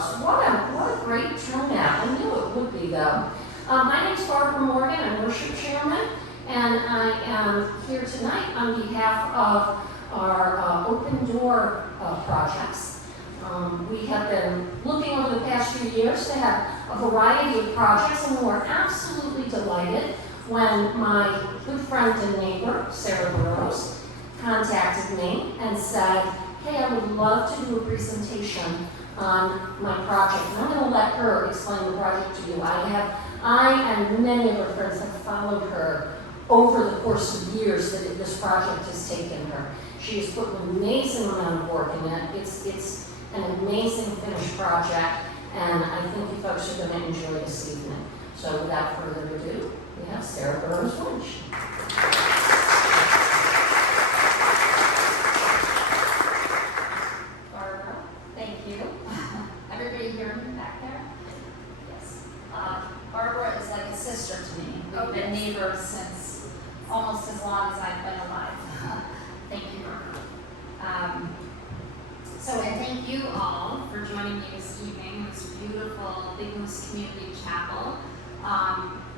folks. What a great turnout. I knew it would be, though. My name is Barbara Morgan. I'm worship chairman, and I am here tonight on behalf of our Open Door projects. We have been looking over the past few years to have a variety of projects, and we were absolutely delighted when my good friend and neighbor, Sarah Burrows, contacted me and said, hey, I would love to do a presentation on my project. And I'm going to let her explain the project to you. I and many of her friends have followed her over the course of years that this project has taken her. She has put an amazing amount of work in it. It's an amazing finished project, and I think you folks are going to enjoy this evening. So without further ado, we have Sarah Burrows-Winch. Barbara, thank you. Everybody hear me back there? Yes. Barbara is like a sister to me. We've been neighbors since almost as long as I've been alive. Thank you, Barbara. And thank you all for joining me this evening. It's beautiful Big Moose Community Chapel,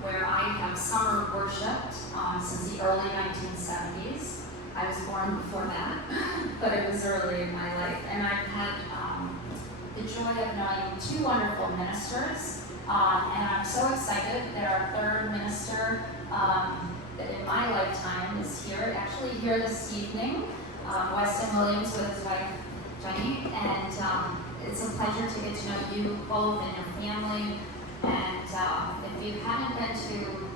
where I have summer worshiped since the early 1970s. I was born before that, but it was early in my life. And I've had the joy of knowing two wonderful ministers, and I'm so excited that our third minister that in my lifetime is here, actually here this evening, Weston Williams with his wife, Jenny, and it's a pleasure to get to know you both and your family. And if you haven't been to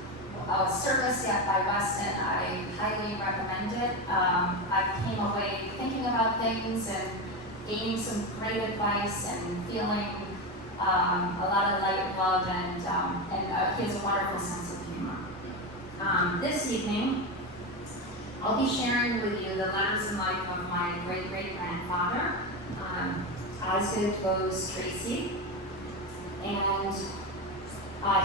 a service yet by Weston, I highly recommend it. I came away thinking about things and gaining some great advice and feeling a lot of light and love, and he has a wonderful sense of humor. This evening, I'll be sharing with you the letters in life of my great-great-grandfather, Osgood Tracy, and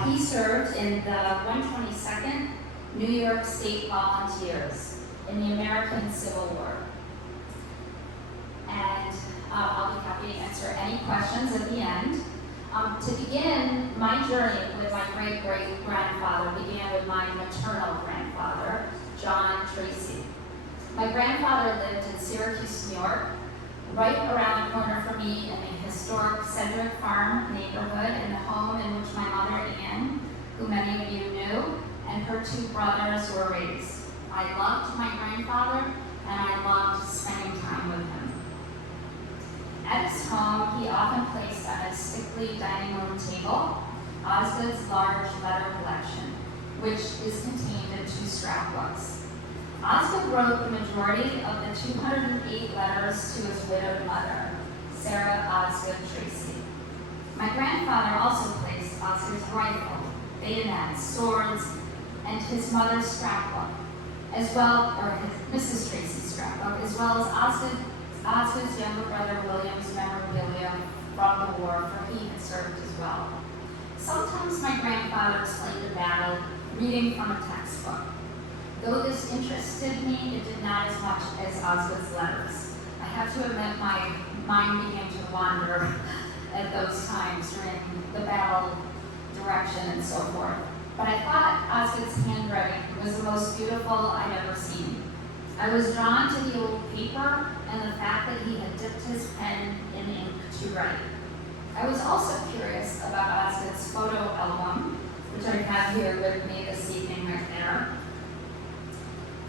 he served in the 122nd New York State Volunteers in the American Civil War. And I'll be happy to answer any questions at the end. To begin, my journey with my great-great-grandfather began with my maternal grandfather, John Tracy. My grandfather lived in Syracuse, New York, right around the corner from me in the historic Sedgwick Farm neighborhood, in the home in which my mother, Ann, who many of you knew, and her two brothers were raised. I loved my grandfather, and I loved spending time with him. At his home, he often placed on his stately dining room table Osgood's large letter collection, which is contained in 2 scrapbooks. Osgood wrote the majority of the 208 letters to his widowed mother, Sarah Osgood Tracy. My grandfather also placed Osgood's rifle, bayonets, swords, and his mother's scrapbook, Mrs. Tracy's scrapbook, as well as Osgood's younger brother William's memorabilia from the war, for he had served as well. Sometimes my grandfather explained the battle, reading from a textbook. Though this interested me, it did not as much as Osgood's letters. I have to admit my mind began to wander at those times during the battle direction and so forth. But I thought Osgood's handwriting was the most beautiful I'd ever seen. I was drawn to the old paper and the fact that he had dipped his pen in ink to write. I was also curious about Osgood's photo album, which I have here with me this evening right there,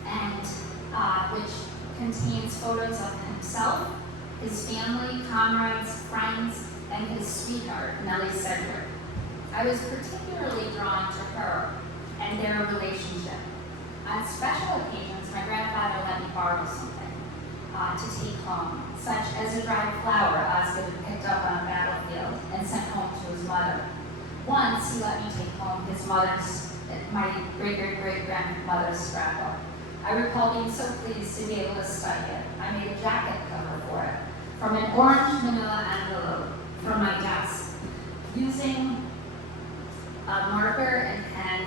and which contains photos of himself, his family, comrades, friends, and his sweetheart, Nellie Sedgwick. I was particularly drawn to her and their relationship. On special occasions, my grandfather let me borrow something to take home, such as a dried flower Osgood had picked up on a battlefield and sent home to his mother. Once, he let me take home my great-great-great-grandmother's scrapbook. I recall being so pleased to be able to study it. I made a jacket cover for it from an orange manila envelope from my desk. Using a marker and pen,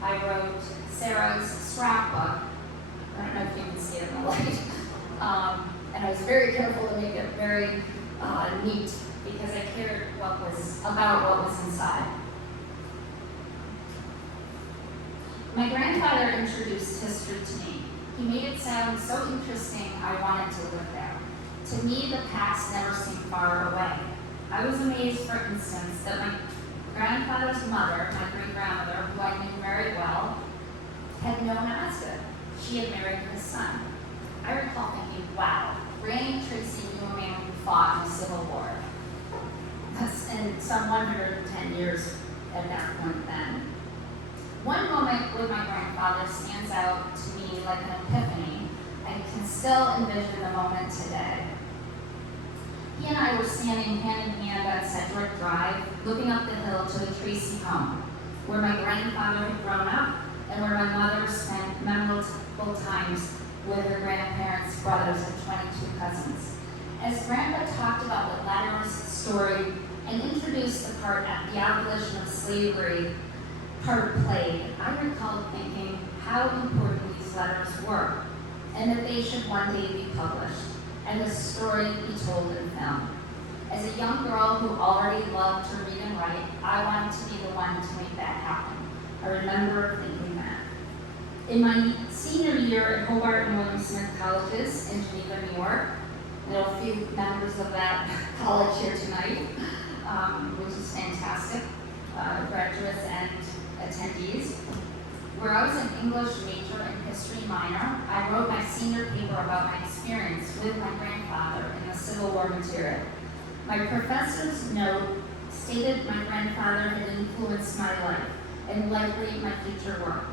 I wrote Sarah's scrapbook. I don't know if you can see it in the light. And I was very careful to make it very neat, because I about what was inside. My grandfather introduced history to me. He made it sound so interesting I wanted to live there. To me, the past never seemed far away. I was amazed, for instance, that my grandfather's mother, my great-grandmother, who I knew very well, had known Osgood. She had married his son. I recall thinking, wow, Granny Tracy knew a man who fought in the Civil War. And some 110 years at that point then. One moment with my grandfather stands out to me like an epiphany. I can still envision the moment today. He and I were standing hand in hand on Sedgwick Drive, looking up the hill to the Tracy home, where my grandfather had grown up and where my mother spent memorable times with her grandparents, brothers, and 22 cousins. As Grandpa talked about the letters, story, and introduced the part at the abolition of slavery part played, I recalled thinking how important these letters were, and that they should one day be published, and the story be told in film. As a young girl who already loved to read and write, I wanted to be the one to make that happen. I remember thinking that. In my senior year at Hobart and William Smith Colleges in Geneva, New York, there are a few members of that college here tonight, which is fantastic, graduates and attendees. Where I was an English major and history minor, I wrote my senior paper about my experience with my grandfather in the Civil War material. My professor's note stated my grandfather had influenced my life and likely my future work.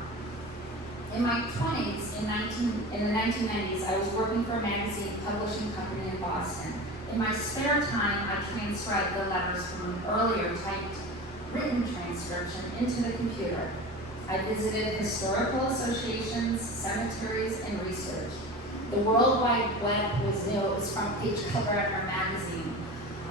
In my 20s, in the 1990s, I was working for a magazine publishing company in Boston. In my spare time, I transcribed the letters from an earlier typed written transcription into the computer. I visited historical associations, cemeteries, and research. The World Wide Web was new. It was front page cover of our magazine.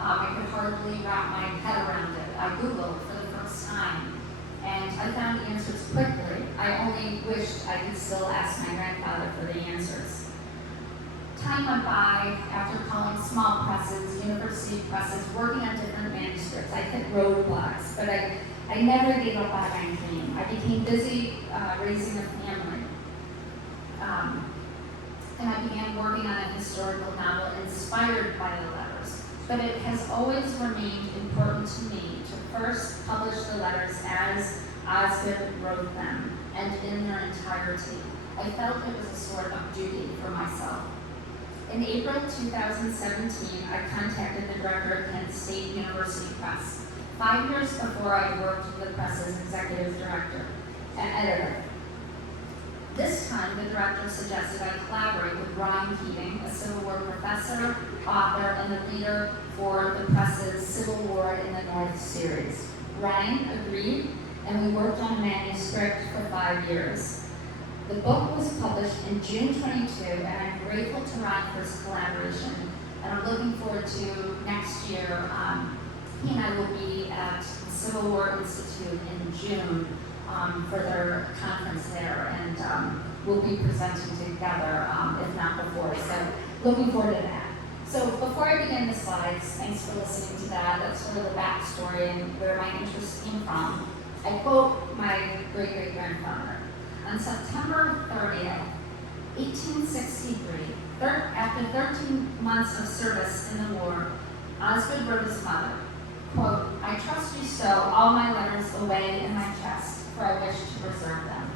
I could hardly wrap my head around it. I Googled for the first time, and I found answers quickly. I only wished I could still ask my grandfather for the answers. Time went by after calling small presses, university presses, working on different manuscripts. I hit roadblocks, but I never gave up on my dream. I became busy raising a family. And I began working on a historical novel inspired by the letters. But it has always remained important to me to first publish the letters as Osgood wrote them and in their entirety. I felt it was a sort of duty for myself. In April 2017, I contacted the director of Kent State University Press. 5 years before, I worked with the press's executive director and editor. This time, the director suggested I collaborate with Brian Keating, a Civil War professor, author, and the leader for the press's Civil War in the North series. Brian agreed, and we worked on a manuscript for 5 years. The book was published in June 22, and I'm grateful to Ron for his collaboration, and I'm looking forward to next year. He and I will be at the Civil War Institute in June for their conference there, and we'll be presenting together, if not before. So looking forward to that. So before I begin the slides, thanks for listening to that. That's sort of the backstory and where my interest came from. I quote my great-great-grandfather. On September 30th, 1863, after 13 months of service in the war, Osgood wrote his mother, quote, "I trust you stow all my letters away in my chest, for I wish to preserve them."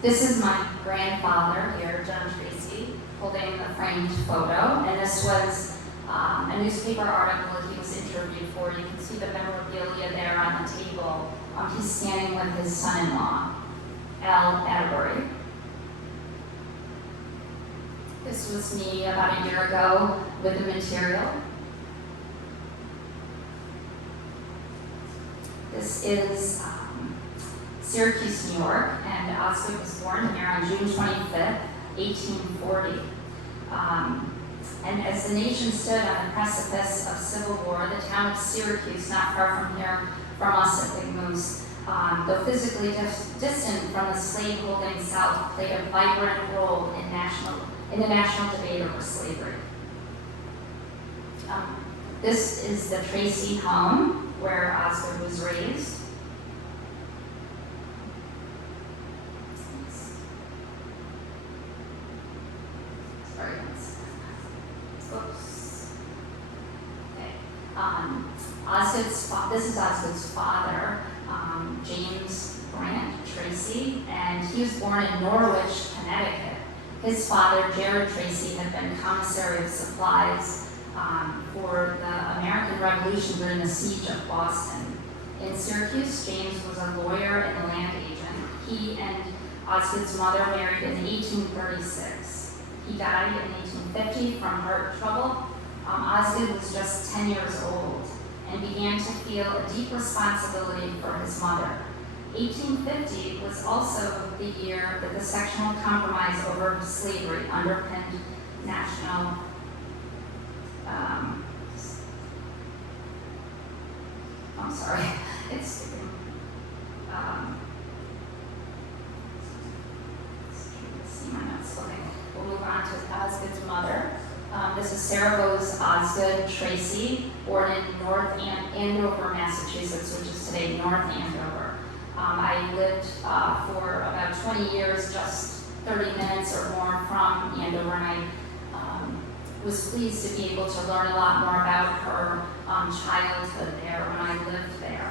This is my grandfather here, John Tracy, holding the framed photo, and this was a newspaper article he was interviewed for. You can see the memorabilia there on the table. He's standing with his son-in-law, Al Atterbury. This was me about a year ago with the material. This is Syracuse, New York, and Osgood was born here on June 25th, 1840. And as the nation stood on the precipice of civil war, the town of Syracuse, not far from here, from us at Big Moose, though physically distant from the slave-holding South, played a vibrant role in the national debate over slavery. This is the Tracy home where Osgood was raised. Sorry, oops. Okay. This is Osgood's father, James Grant Tracy, and he was born in Norwich, Connecticut. His father, Jared Tracy, had been commissary of supplies for the American Revolution during the siege of Boston. In Syracuse, James was a lawyer and a land agent. He and Osgood's mother married in 1836. He died in 1850 from heart trouble. Osgood was just 10 years old and began to feel a deep responsibility for his mother. 1850 was also the year that the sectional compromise over slavery underpinned national I'm sorry, it's see my notes looking. We'll move on to Osgood's mother. This is Sarah Rose Osgood Tracy, born in North Andover, Massachusetts, which is today North Andover. I lived for about 20 years, just 30 minutes or more from Andover, and I was pleased to be able to learn a lot more about her childhood there when I lived there.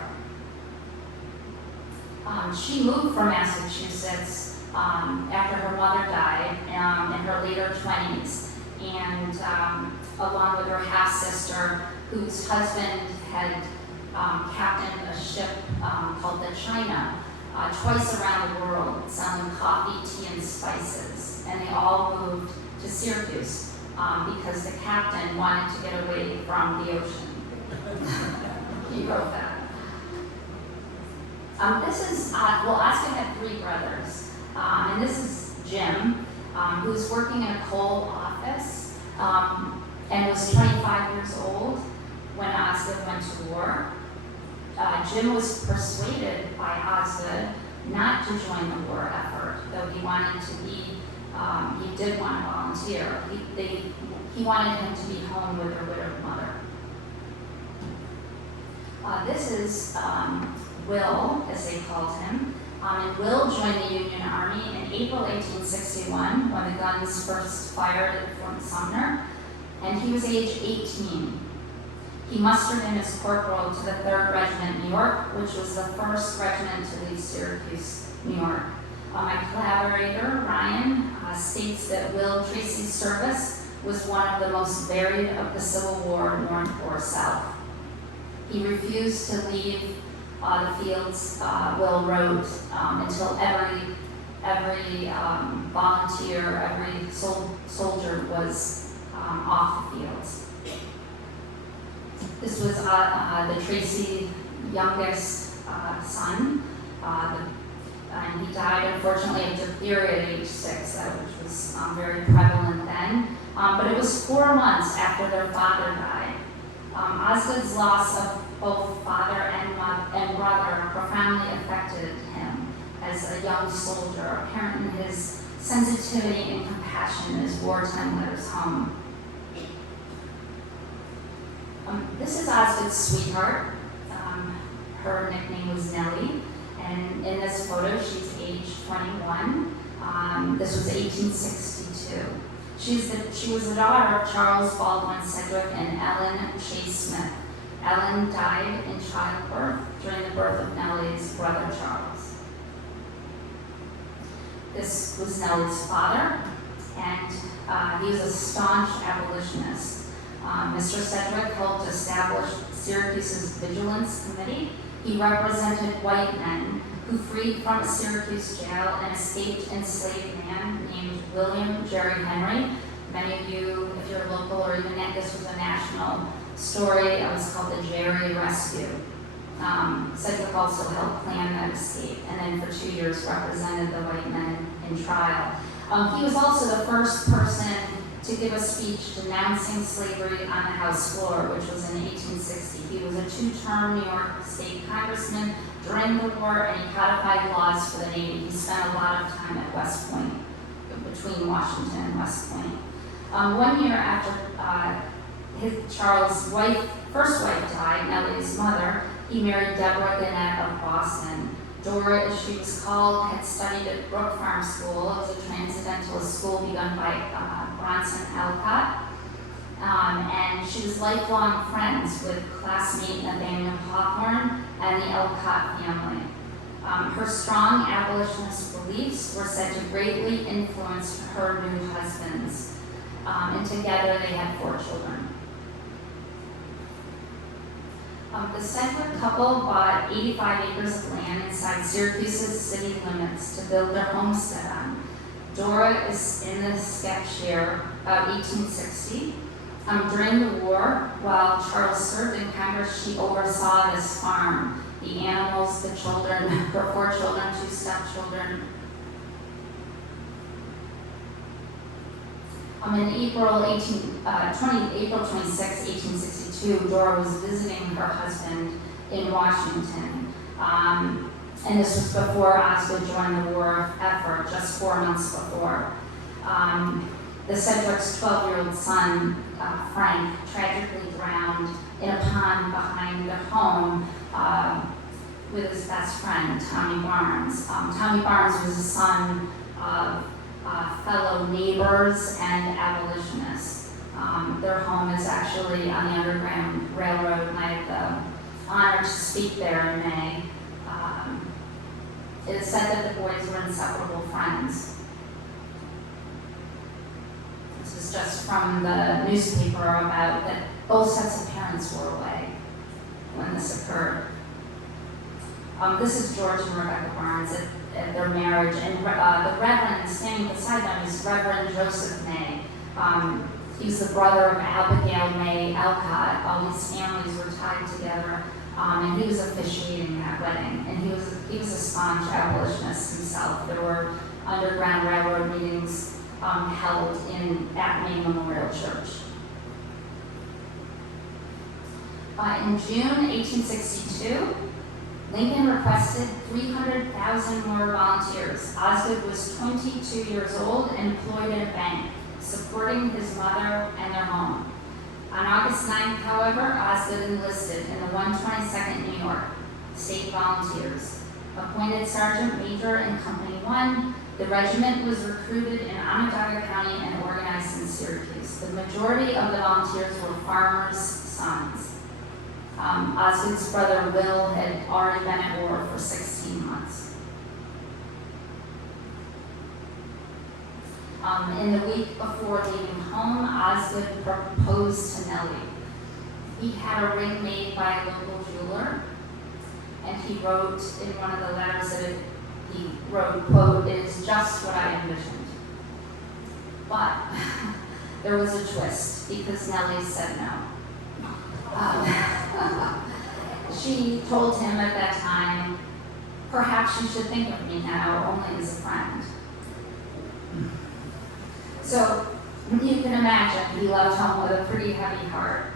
She moved from Massachusetts after her mother died in her later 20s, and along with her half-sister, whose husband had captained a ship called the China twice around the world, selling coffee, tea, and spices, and they all moved to Syracuse because the captain wanted to get away from the ocean. He wrote that. This is, Osgood had 3 brothers, and this is Jim, who's working in a coal office and was 25 years old when Osgood went to war. Jim was persuaded by Osgood not to join the war effort, though he wanted to be, he did want to volunteer. He wanted him to be home with their widowed mother. This is Will, as they called him. And Will joined the Union Army in April 1861 when the guns first fired at Fort Sumner, and he was age 18. He mustered in as corporal to the 3rd Regiment, New York, which was the first regiment to leave Syracuse, New York. My collaborator, Ryan, states that Will Tracy's service was one of the most varied of the Civil War, North or South. He refused to leave the fields, Will wrote, until every volunteer, every soldier was off the fields. This was the Tracy youngest son, and he died unfortunately of diphtheria at age 6, which was very prevalent then. But it was 4 months after their father died. Osgood's loss of both father and brother profoundly affected him as a young soldier, apparent in his sensitivity and compassion in his wartime letters home. This is Osgood's sweetheart. Her nickname was Nellie, and in this photo she's age 21. This was 1862. She was the daughter of Charles Baldwin Sedgwick and Ellen Chase Smith. Ellen died in childbirth during the birth of Nellie's brother Charles. This was Nellie's father, and he was a staunch abolitionist. Mr. Sedgwick helped establish Syracuse's Vigilance Committee. He represented white men who freed from a Syracuse jail an escaped enslaved man named William Jerry Henry. Many of you, if you're local or even this was a national story, it was called the Jerry Rescue. Sedgwick also helped plan that escape, and then for 2 years represented the white men in trial. He was also the first person to give a speech denouncing slavery on the House floor, which was in 1860. He was a two-term New York State congressman during the war, and he codified laws for the Navy. He spent a lot of time at West Point, between Washington and West Point. 1 year after Charles' first wife died, Nellie's mother, he married Deborah Gannett of Boston. Dora, as she was called, had studied at Brook Farm School. It was a transcendentalist school begun by Bronson Alcott. And she was lifelong friends with classmate Nathaniel Hawthorne and the Alcott family. Her strong abolitionist beliefs were said to greatly influence her new husbands. And together they had 4 children. The Sedgwick couple bought 85 acres of land inside Syracuse's city limits to build their homestead on. Dora is in the sketch here, about 1860. During the war, while Charles served in Congress, she oversaw this farm. The animals, the children, her 4 children, 2 stepchildren. In April 26, 1862, Dora was visiting her husband in Washington. And this was before Osgood joined the war effort, just 4 months before. The Sedgwick's 12-year-old son, Frank, tragically drowned in a pond behind their home with his best friend, Tommy Barnes. Tommy Barnes was the son of fellow neighbors and abolitionists. Their home is actually on the Underground Railroad, and I had the honor to speak there in May. It is said that the boys were inseparable friends. This is just from the newspaper about that both sets of parents were away when this occurred. This is George and Rebecca Barnes at their marriage, and the Reverend standing beside them is Reverend Joseph May. He's the brother of Abigail May Alcott. All these families were tied together, and he was officiating that wedding. And he was a staunch abolitionist himself. There were Underground Railroad meetings held at Maine Memorial Church. In June 1862, Lincoln requested 300,000 more volunteers. Osgood was 22 years old and employed at a bank, supporting his mother and their home. On August 9th, however, Osgood enlisted in the 122nd New York State Volunteers. Appointed Sergeant Major in Company 1, the regiment was recruited in Onondaga County and organized in Syracuse. The majority of the volunteers were farmers' sons. Osgood's brother Will had already been at war for 16 months. In the week before leaving home, Osgood proposed to Nellie. He had a ring made by a local jeweler, and he wrote in one of the letters that he wrote, quote, "It is just what I envisioned." But there was a twist, because Nellie said no. She told him at that time, "Perhaps you should think of me now only as a friend." So you can imagine he left home with a pretty heavy heart.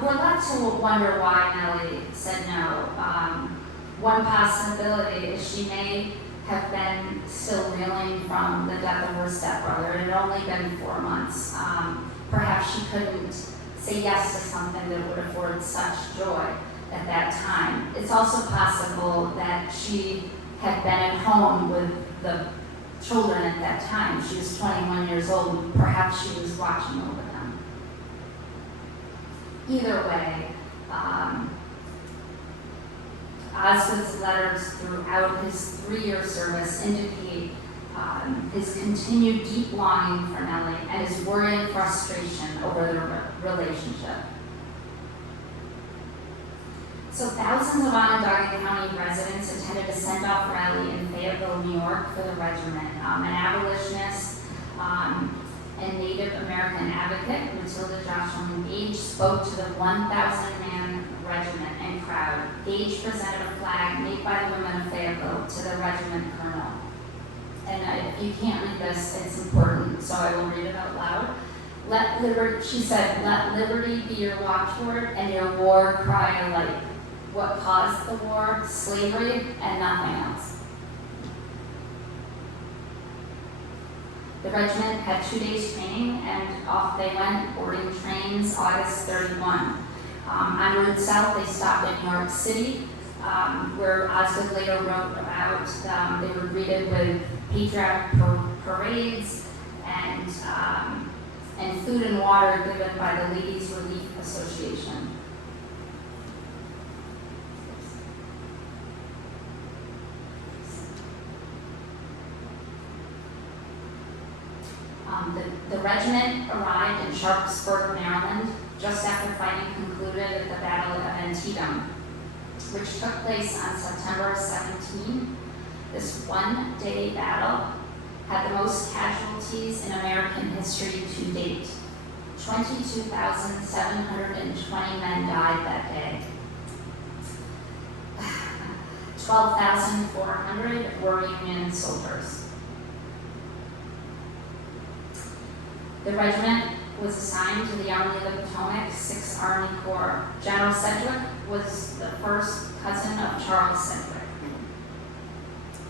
We're left to wonder why Nellie said no. One possibility is she may have been still reeling from the death of her stepbrother. It had only been 4 months. Perhaps she couldn't say yes to something that would afford such joy at that time. It's also possible that she had been at home with the children at that time. She was 21 years old, and perhaps she was watching over them. Either way, Osgood's letters throughout his 3-year service indicate his continued deep longing for Nellie and his worry and frustration over their relationship. So thousands of Onondaga County residents attended a send-off rally in Fayetteville, New York for the regiment. An abolitionist and Native American advocate, Matilda Joshua Gage, spoke to the 1,000-man regiment and crowd. Gage presented a flag made by the women of Fayetteville to the regiment colonel. And if you can't read this, it's important, so I will read it out loud. She said, let liberty be your watchword and your war cry alike. What caused the war? Slavery and nothing else. The regiment had 2 days training and off they went, boarding trains August 31. En route south, they stopped at New York City, where Osgood later wrote about they were greeted with patriotic parades and food and water given by the Ladies Relief Association. The regiment arrived in Sharpsburg, Maryland, just after fighting concluded at the Battle of Antietam, which took place on September 17. This one-day battle had the most casualties in American history to date. 22,720 men died that day. 12,400 were Union soldiers. The regiment was assigned to the Army of the Potomac, 6th Army Corps. General Sedgwick was the first cousin of Charles Sedgwick.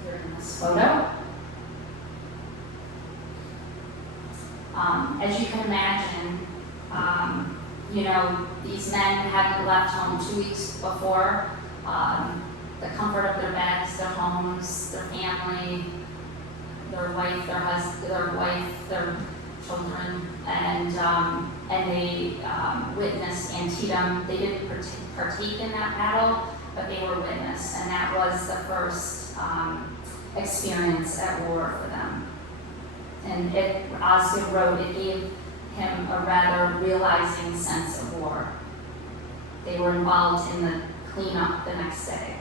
Here in this photo. As you can imagine, these men hadn't left home 2 weeks before. The comfort of their beds, their homes, their family, their wife, their children, and they witnessed Antietam. They didn't partake in that battle, but they were witness, and that was the first experience at war for them. And Osgood wrote, it gave him a rather realizing sense of war. They were involved in the cleanup the next day.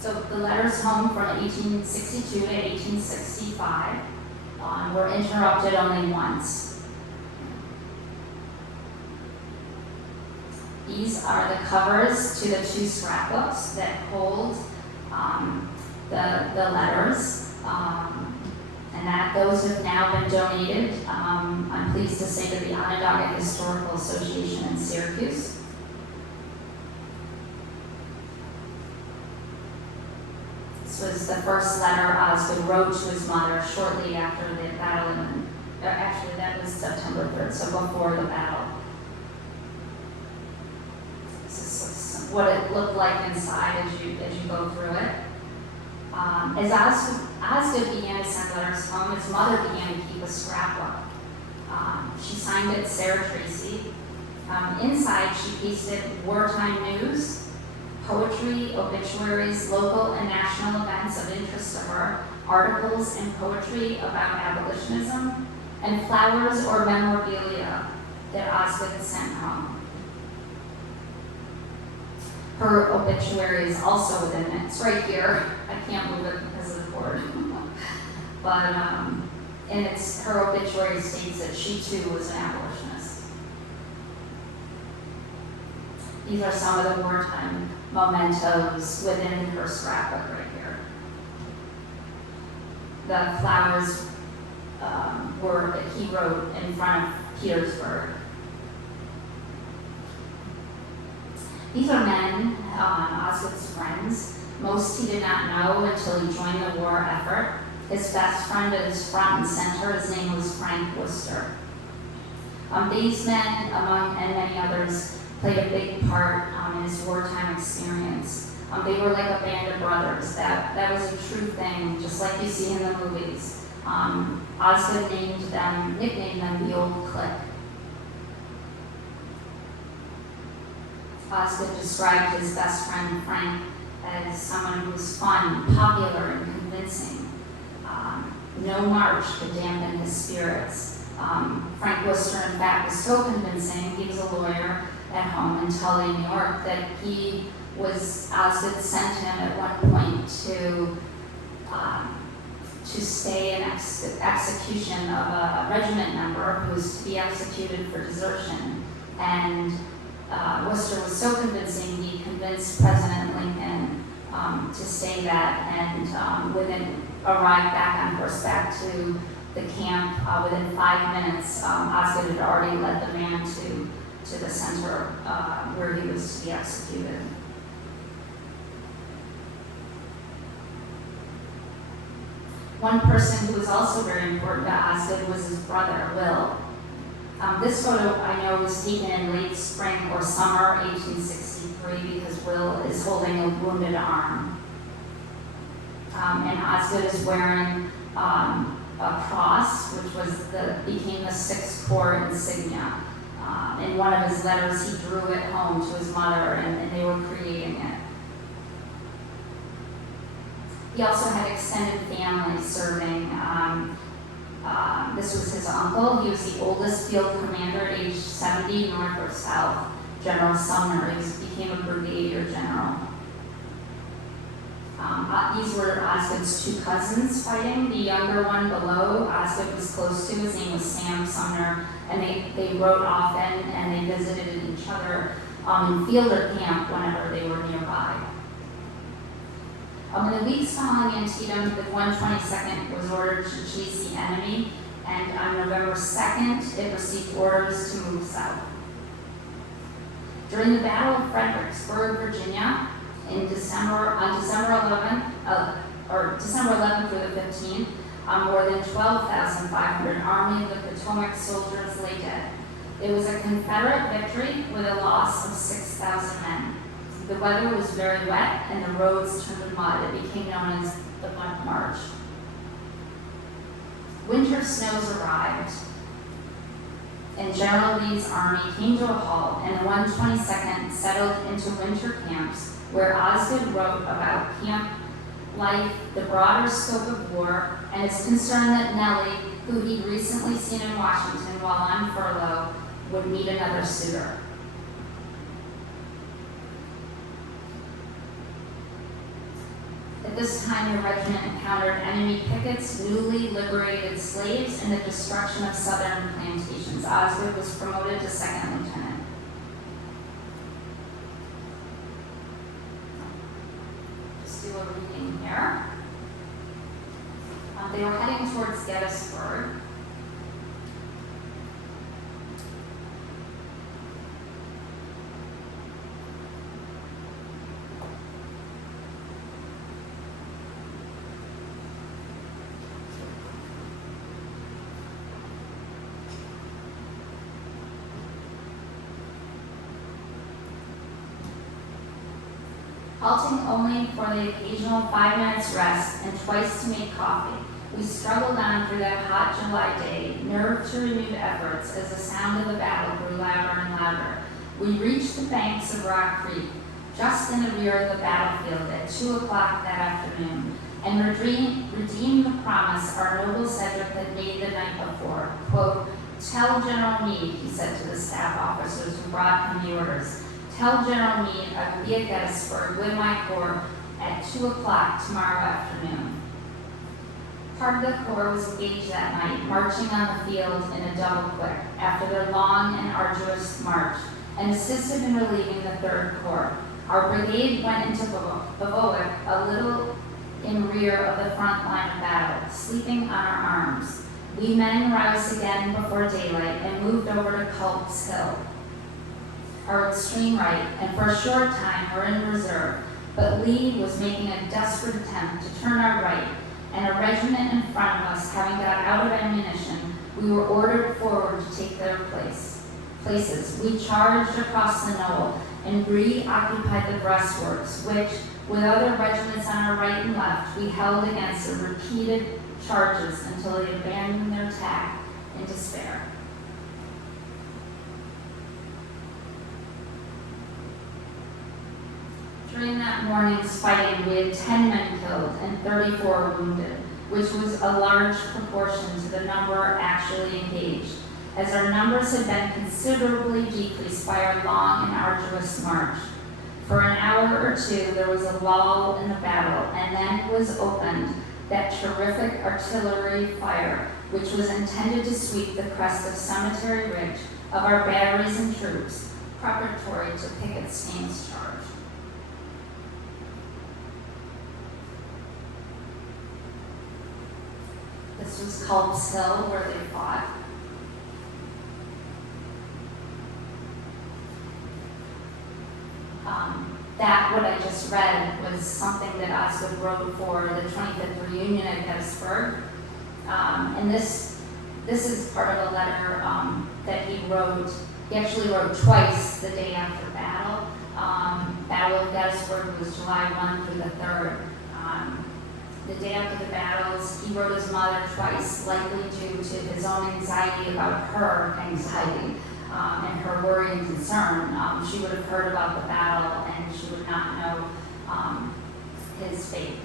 So the letters home from 1862 to 1865 were interrupted only once. These are the covers to the 2 scrapbooks that hold the letters, and those have now been donated, I'm pleased to say, to the Onondaga Historical Association in Syracuse. This was the first letter Osgood wrote to his mother shortly after the battle, actually that was September 3rd, so before the battle. This is what it looked like inside as you go through it. As Osgood began to send letters home, his mother began to keep a scrapbook. She signed it Sarah Tracy. Inside, she pasted wartime news, poetry, obituaries, local and national events of interest to her, articles and poetry about abolitionism, and flowers or memorabilia that Osgood sent home. Her obituary is also within it. It's right here. I can't move it because of the cord. But her obituary states that she too was an abolitionist. These are some of the wartime mementos within her scrapbook right here. The flowers were that he wrote in front of Petersburg. These are men, Osgood's friends. Most he did not know until he joined the war effort. His best friend is front and center. His name was Frank Worcester. These men, among and many others, played a big part in his wartime experience. They were like a band of brothers. That was a true thing, just like you see in the movies. Osgood nicknamed them the Old Clique. Osgood described his best friend Frank as someone who was fun, popular, and convincing. No march could dampen his spirits. Frank Worcester, in fact, was so convincing, he was a lawyer at home in Tully, New York, that Osgood sent him at one point to stay in execution of a regiment member who was to be executed for desertion. And Worcester was so convincing, he convinced President Lincoln to say that, and arrived back on horseback to the camp. Within 5 minutes, Osgood had already led the man to the center where he was to be executed. One person who was also very important to Osgood was his brother, Will. This photo I know was taken in late spring or summer 1863 because Will is holding a wounded arm. And Osgood is wearing a cross, which became the Sixth Corps insignia. In one of his letters, he drew it home to his mother, and they were creating it. He also had extended family serving. This was his uncle. He was the oldest field commander at age 70, north or south. General Sumner. He became a brigadier general. These were Osgood's two cousins fighting. The younger one below, Osgood was close to. His name was Sam Sumner, and they wrote often, and they visited each other in fielder camp whenever they were nearby. In the weeks following Antietam, the 122nd was ordered to chase the enemy, and on November 2nd, it received orders to move south. During the Battle of Fredericksburg, Virginia, on December 11th through the 15th, more than 12,500 Army of the Potomac soldiers lay dead. It was a Confederate victory with a loss of 6,000 men. The weather was very wet and the roads turned to mud. It became known as the Mud March. Winter snows arrived, and General Lee's army came to a halt, and the 122nd settled into winter camps, where Osgood wrote about camp life, the broader scope of war, and his concern that Nellie, who he'd recently seen in Washington while on furlough, would meet another suitor. At this time, the regiment encountered enemy pickets, newly liberated slaves, and the destruction of southern plantations. Osgood was promoted to second lieutenant. Just do a reading here. They were heading towards Gettysburg. Halting only for the occasional 5 minutes rest and twice to make coffee, we struggled on through that hot July day, nerved to renewed efforts as the sound of the battle grew louder and louder. We reached the banks of Rock Creek, just in the rear of the battlefield at 2 o'clock that afternoon, and redeemed the promise our noble Cedric had made the night before. Quote, "Tell General Meade," he said to the staff officers who brought him the orders, "Tell General Meade I will be at Gettysburg with my corps at 2 o'clock tomorrow afternoon." Part of the corps was engaged that night, marching on the field in a double quick after their long and arduous march, and assisted in relieving the 3rd Corps. Our brigade went into bivouac a little in rear of the front line of battle, sleeping on our arms. We men roused again before daylight and moved over to Culp's Hill, our extreme right, and for a short time were in reserve, but Lee was making a desperate attempt to turn our right, and a regiment in front of us having got out of ammunition, we were ordered forward to take their places. We charged across the knoll and reoccupied the breastworks, which, with other regiments on our right and left, we held against the repeated charges until they abandoned their attack in despair. During that morning's fighting, we had 10 men killed and 34 wounded, which was a large proportion to the number actually engaged, as our numbers had been considerably decreased by our long and arduous march. For an hour or two, there was a lull in the battle, and then was opened that terrific artillery fire, which was intended to sweep the crest of Cemetery Ridge of our batteries and troops, preparatory to Pickett's famous charge. This was Culp's Hill where they fought. That, what I just read, was something that Osgood wrote for the 25th reunion at Gettysburg. And this is part of a letter that he wrote. He actually wrote twice the day after battle. Battle of Gettysburg was July 1 through the 3rd. The day after the battles, he wrote his mother twice, likely due to his own anxiety about her anxiety and her worry and concern. She would have heard about the battle and she would not know his fate.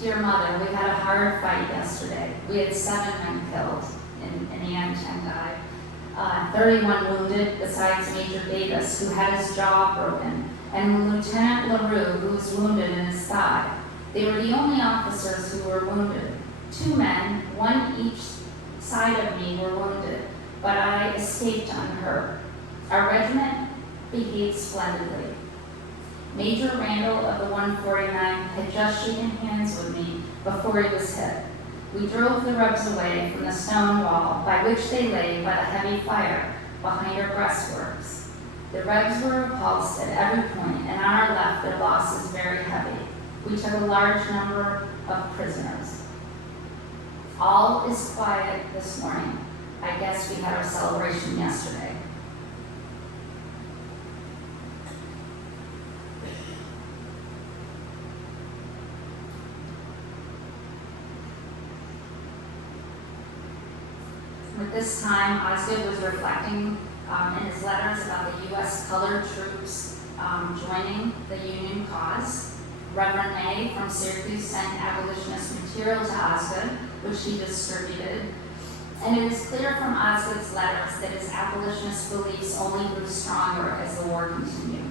Dear Mother, we had a hard fight yesterday. We had 7 men killed. In the end, 10 died. 31 wounded, besides Major Davis, who had his jaw broken, and Lieutenant LaRue, who was wounded in his thigh. They were the only officers who were wounded. 2 men, one each side of me, were wounded, but I escaped unhurt. Our regiment behaved splendidly. Major Randall of the 149 had just shaken hands with me before he was hit. We drove the Rebs away from the stone wall by which they lay by the heavy fire behind our breastworks. The Rebs were repulsed at every point, and on our left their loss is very heavy. We took a large number of prisoners. All is quiet this morning. I guess we had our celebration yesterday. At this time, Osgood was reflecting in his letters about the U.S. colored troops joining the Union cause. Reverend May from Syracuse sent abolitionist material to Osgood, which he distributed. And it is clear from Osgood's letters that his abolitionist beliefs only grew stronger as the war continued.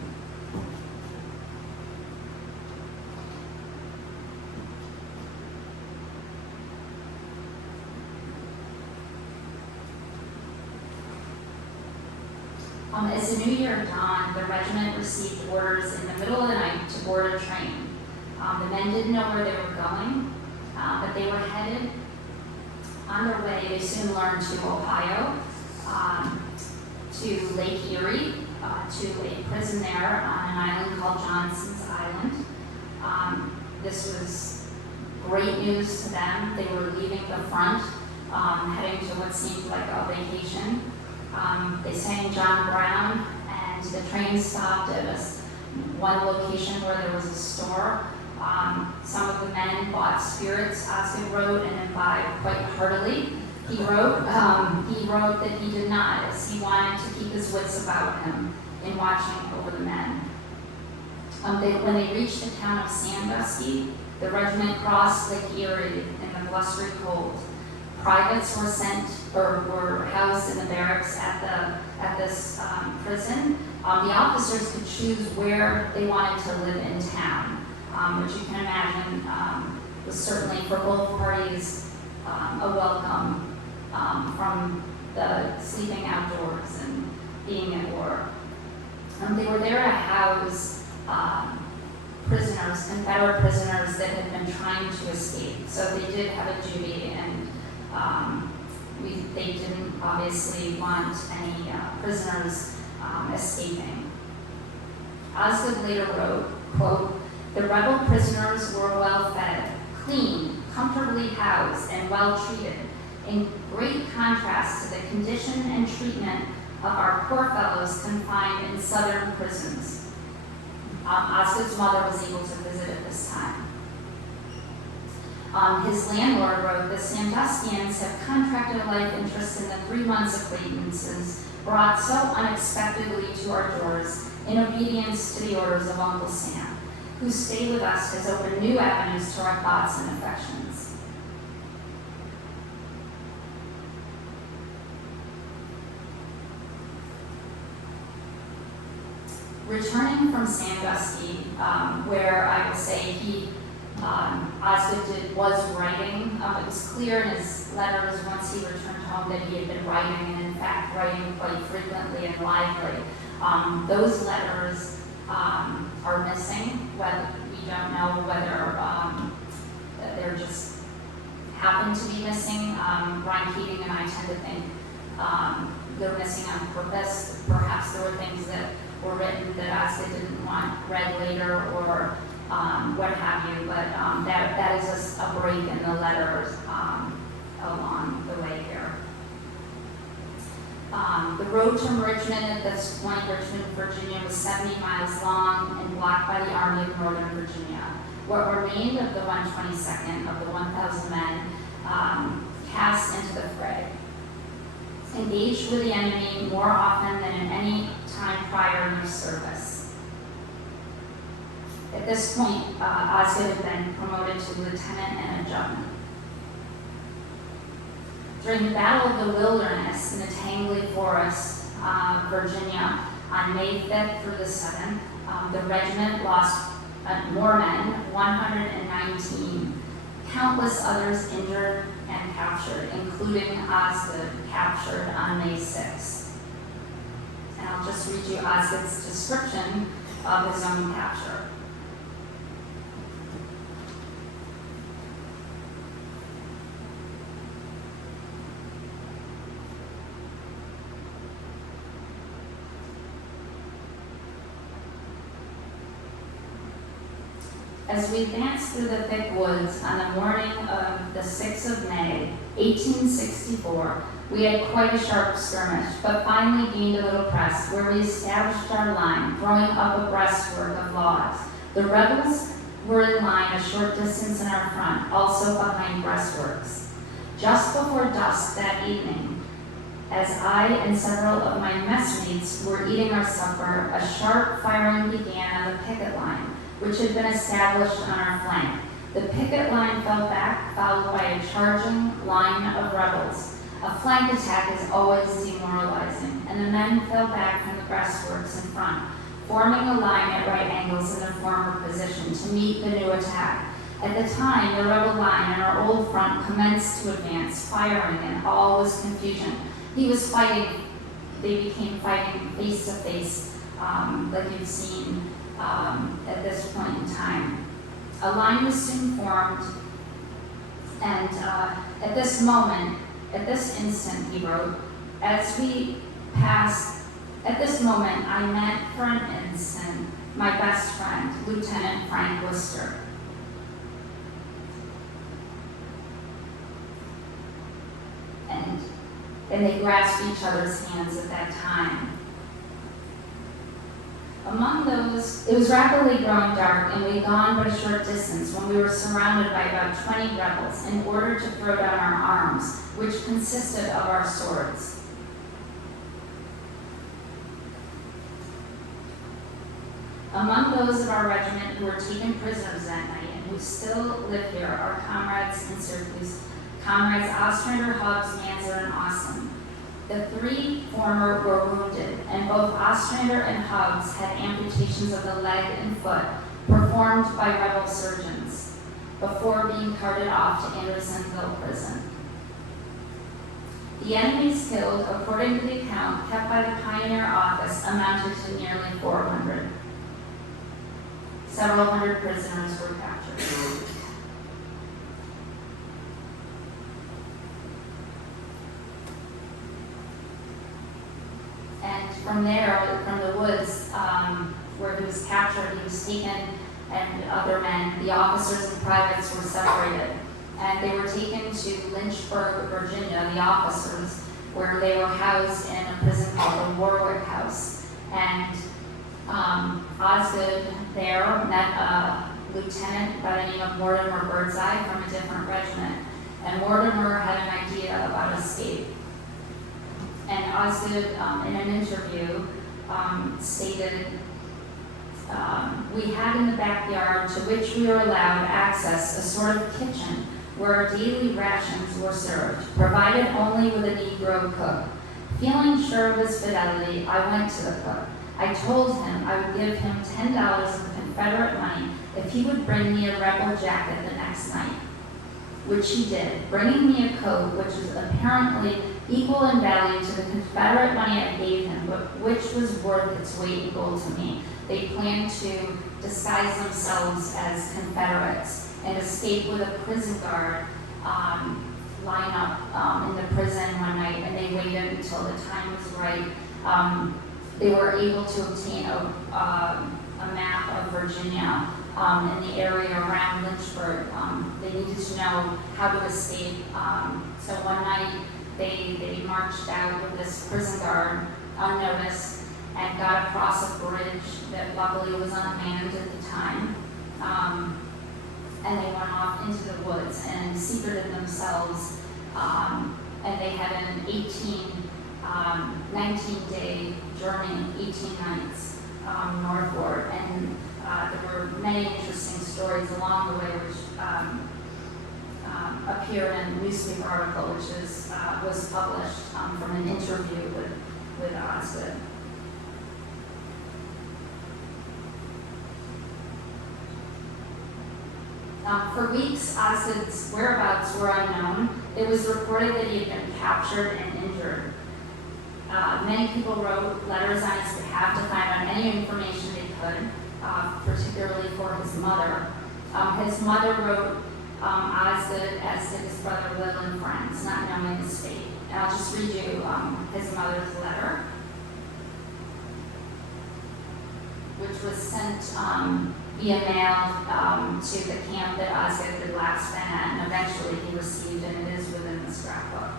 As the new year dawned, the regiment received orders in the middle of the night to board a train. The men didn't know where they were going, but they were headed on their way. They soon learned to Ohio, to Lake Erie, to a prison there on an island called Johnson's Island. This was great news to them. They were leaving the front, heading to what seemed like a vacation. They sang John Brown, and the train stopped at one location where there was a store. Some of the men bought spirits, Osgood wrote, and imbibed quite heartily. He wrote that he did not, as he wanted to keep his wits about him in watching over the men. When they reached the town of Sandusky, the regiment crossed Lake Erie in the blustery cold. Privates were sent or were housed in the barracks at this prison. The officers could choose where they wanted to live in town, which you can imagine was certainly for both parties a welcome from the sleeping outdoors and being at war. They were there to house prisoners, Confederate prisoners that had been trying to escape. So they did have a duty, and they didn't obviously want any prisoners escaping. Osgood later wrote, quote, "The rebel prisoners were well fed, clean, comfortably housed, and well treated, in great contrast to the condition and treatment of our poor fellows confined in southern prisons." Osgood's mother was able to visit at this time. His landlord wrote, "The Sanduskians have contracted a life interest in the 3 months' acquaintances brought so unexpectedly to our doors in obedience to the orders of Uncle Sam, whose stay with us has opened new avenues to our thoughts and affections." Returning from Sandusky, where I will say Osgood was writing. It was clear in his letters once he returned home that he had been writing, and in fact writing quite frequently and lively. Those letters are missing. We don't know whether they're just happen to be missing. Brian Keating and I tend to think they're missing on purpose. Perhaps there were things that were written that Osgood didn't want read later, or what have you, but that is a break in the letters along the way here. The road to Richmond at this point, Richmond, Virginia, was 70 miles long and blocked by the Army of Northern Virginia. What remained of the 122nd, of the 1,000 men, cast into the fray, engaged with the enemy more often than at any time prior in their service. At this point, Osgood had been promoted to lieutenant and adjutant. During the Battle of the Wilderness in the Tangley Forest, Virginia, on May 5th through the 7th, the regiment lost more men, 119, countless others injured and captured, including Osgood, captured on May 6th. And I'll just read you Osgood's description of his own capture. As we advanced through the thick woods on the morning of the 6th of May, 1864, we had quite a sharp skirmish, but finally gained a little crest where we established our line, throwing up a breastwork of logs. The rebels were in line a short distance in our front, also behind breastworks. Just before dusk that evening, as I and several of my messmates were eating our supper, a sharp firing began on the picket line, which had been established on our flank. The picket line fell back, followed by a charging line of rebels. A flank attack is always demoralizing, and the men fell back from the breastworks in front, forming a line at right angles in their former position to meet the new attack. At the time, the rebel line and our old front commenced to advance, firing, and all was confusion. He was fighting, they became fighting face to face, like you've seen at this point in time. A line was soon formed, and at this moment, at this instant, he wrote, as we passed, at this moment, I met for an instant my best friend, Lieutenant Frank Worcester. And they grasped each other's hands at that time. Among those, it was rapidly growing dark, and we had gone but a short distance when we were surrounded by about 20 rebels in order to throw down our arms, which consisted of our swords. Among those of our regiment who were taken prisoners that night and who still live here are comrades in Syracuse, comrades Ostrander, Hubbs, Manzer, and Austin. The three former were wounded, and both Ostrander and Hubbs had amputations of the leg and foot performed by rebel surgeons before being carted off to Andersonville prison. The enemies killed, according to the account kept by the Pioneer Office, amounted to nearly 400. Several hundred prisoners were captured. And from there, from the woods where he was captured, he was taken, and other men, the officers and privates, were separated. And they were taken to Lynchburg, Virginia, the officers, where they were housed in a prison called the Warwick House. And Osgood there met a lieutenant by the name of Mortimer Birdseye from a different regiment. And Mortimer had an idea about escape. And Osgood, in an interview, stated, we had in the backyard, to which we were allowed access, a sort of kitchen where our daily rations were served, provided only with a Negro cook. Feeling sure of his fidelity, I went to the cook. I told him I would give him $10 of Confederate money if he would bring me a rebel jacket the next night, which he did, bringing me a coat which was apparently equal in value to the Confederate money I gave him, but which was worth its weight in gold to me. They planned to disguise themselves as Confederates and escape with a prison guard line up in the prison one night, and they waited until the time was right. They were able to obtain a map of Virginia in the area around Lynchburg. They needed to know how to escape. So one night they marched out with this prison guard unnoticed and got across a bridge that luckily was unmanned at the time. And they went off into the woods and secreted themselves. And they had an 19-day journey, 18 nights northward. And there were many interesting stories along the way, which appeared in a newspaper article, which was published from an interview with Osgood. For weeks, Osgood's whereabouts were unknown. It was reported that he had been captured and injured. Many people wrote letters on his behalf to find out any information they could, particularly for his mother. His mother wrote Osgood, as did his brother Will and friends, not knowing his fate. And I'll just read you his mother's letter, which was sent via mail to the camp that Osgood had last been at, and eventually he received, and it is within the scrapbook.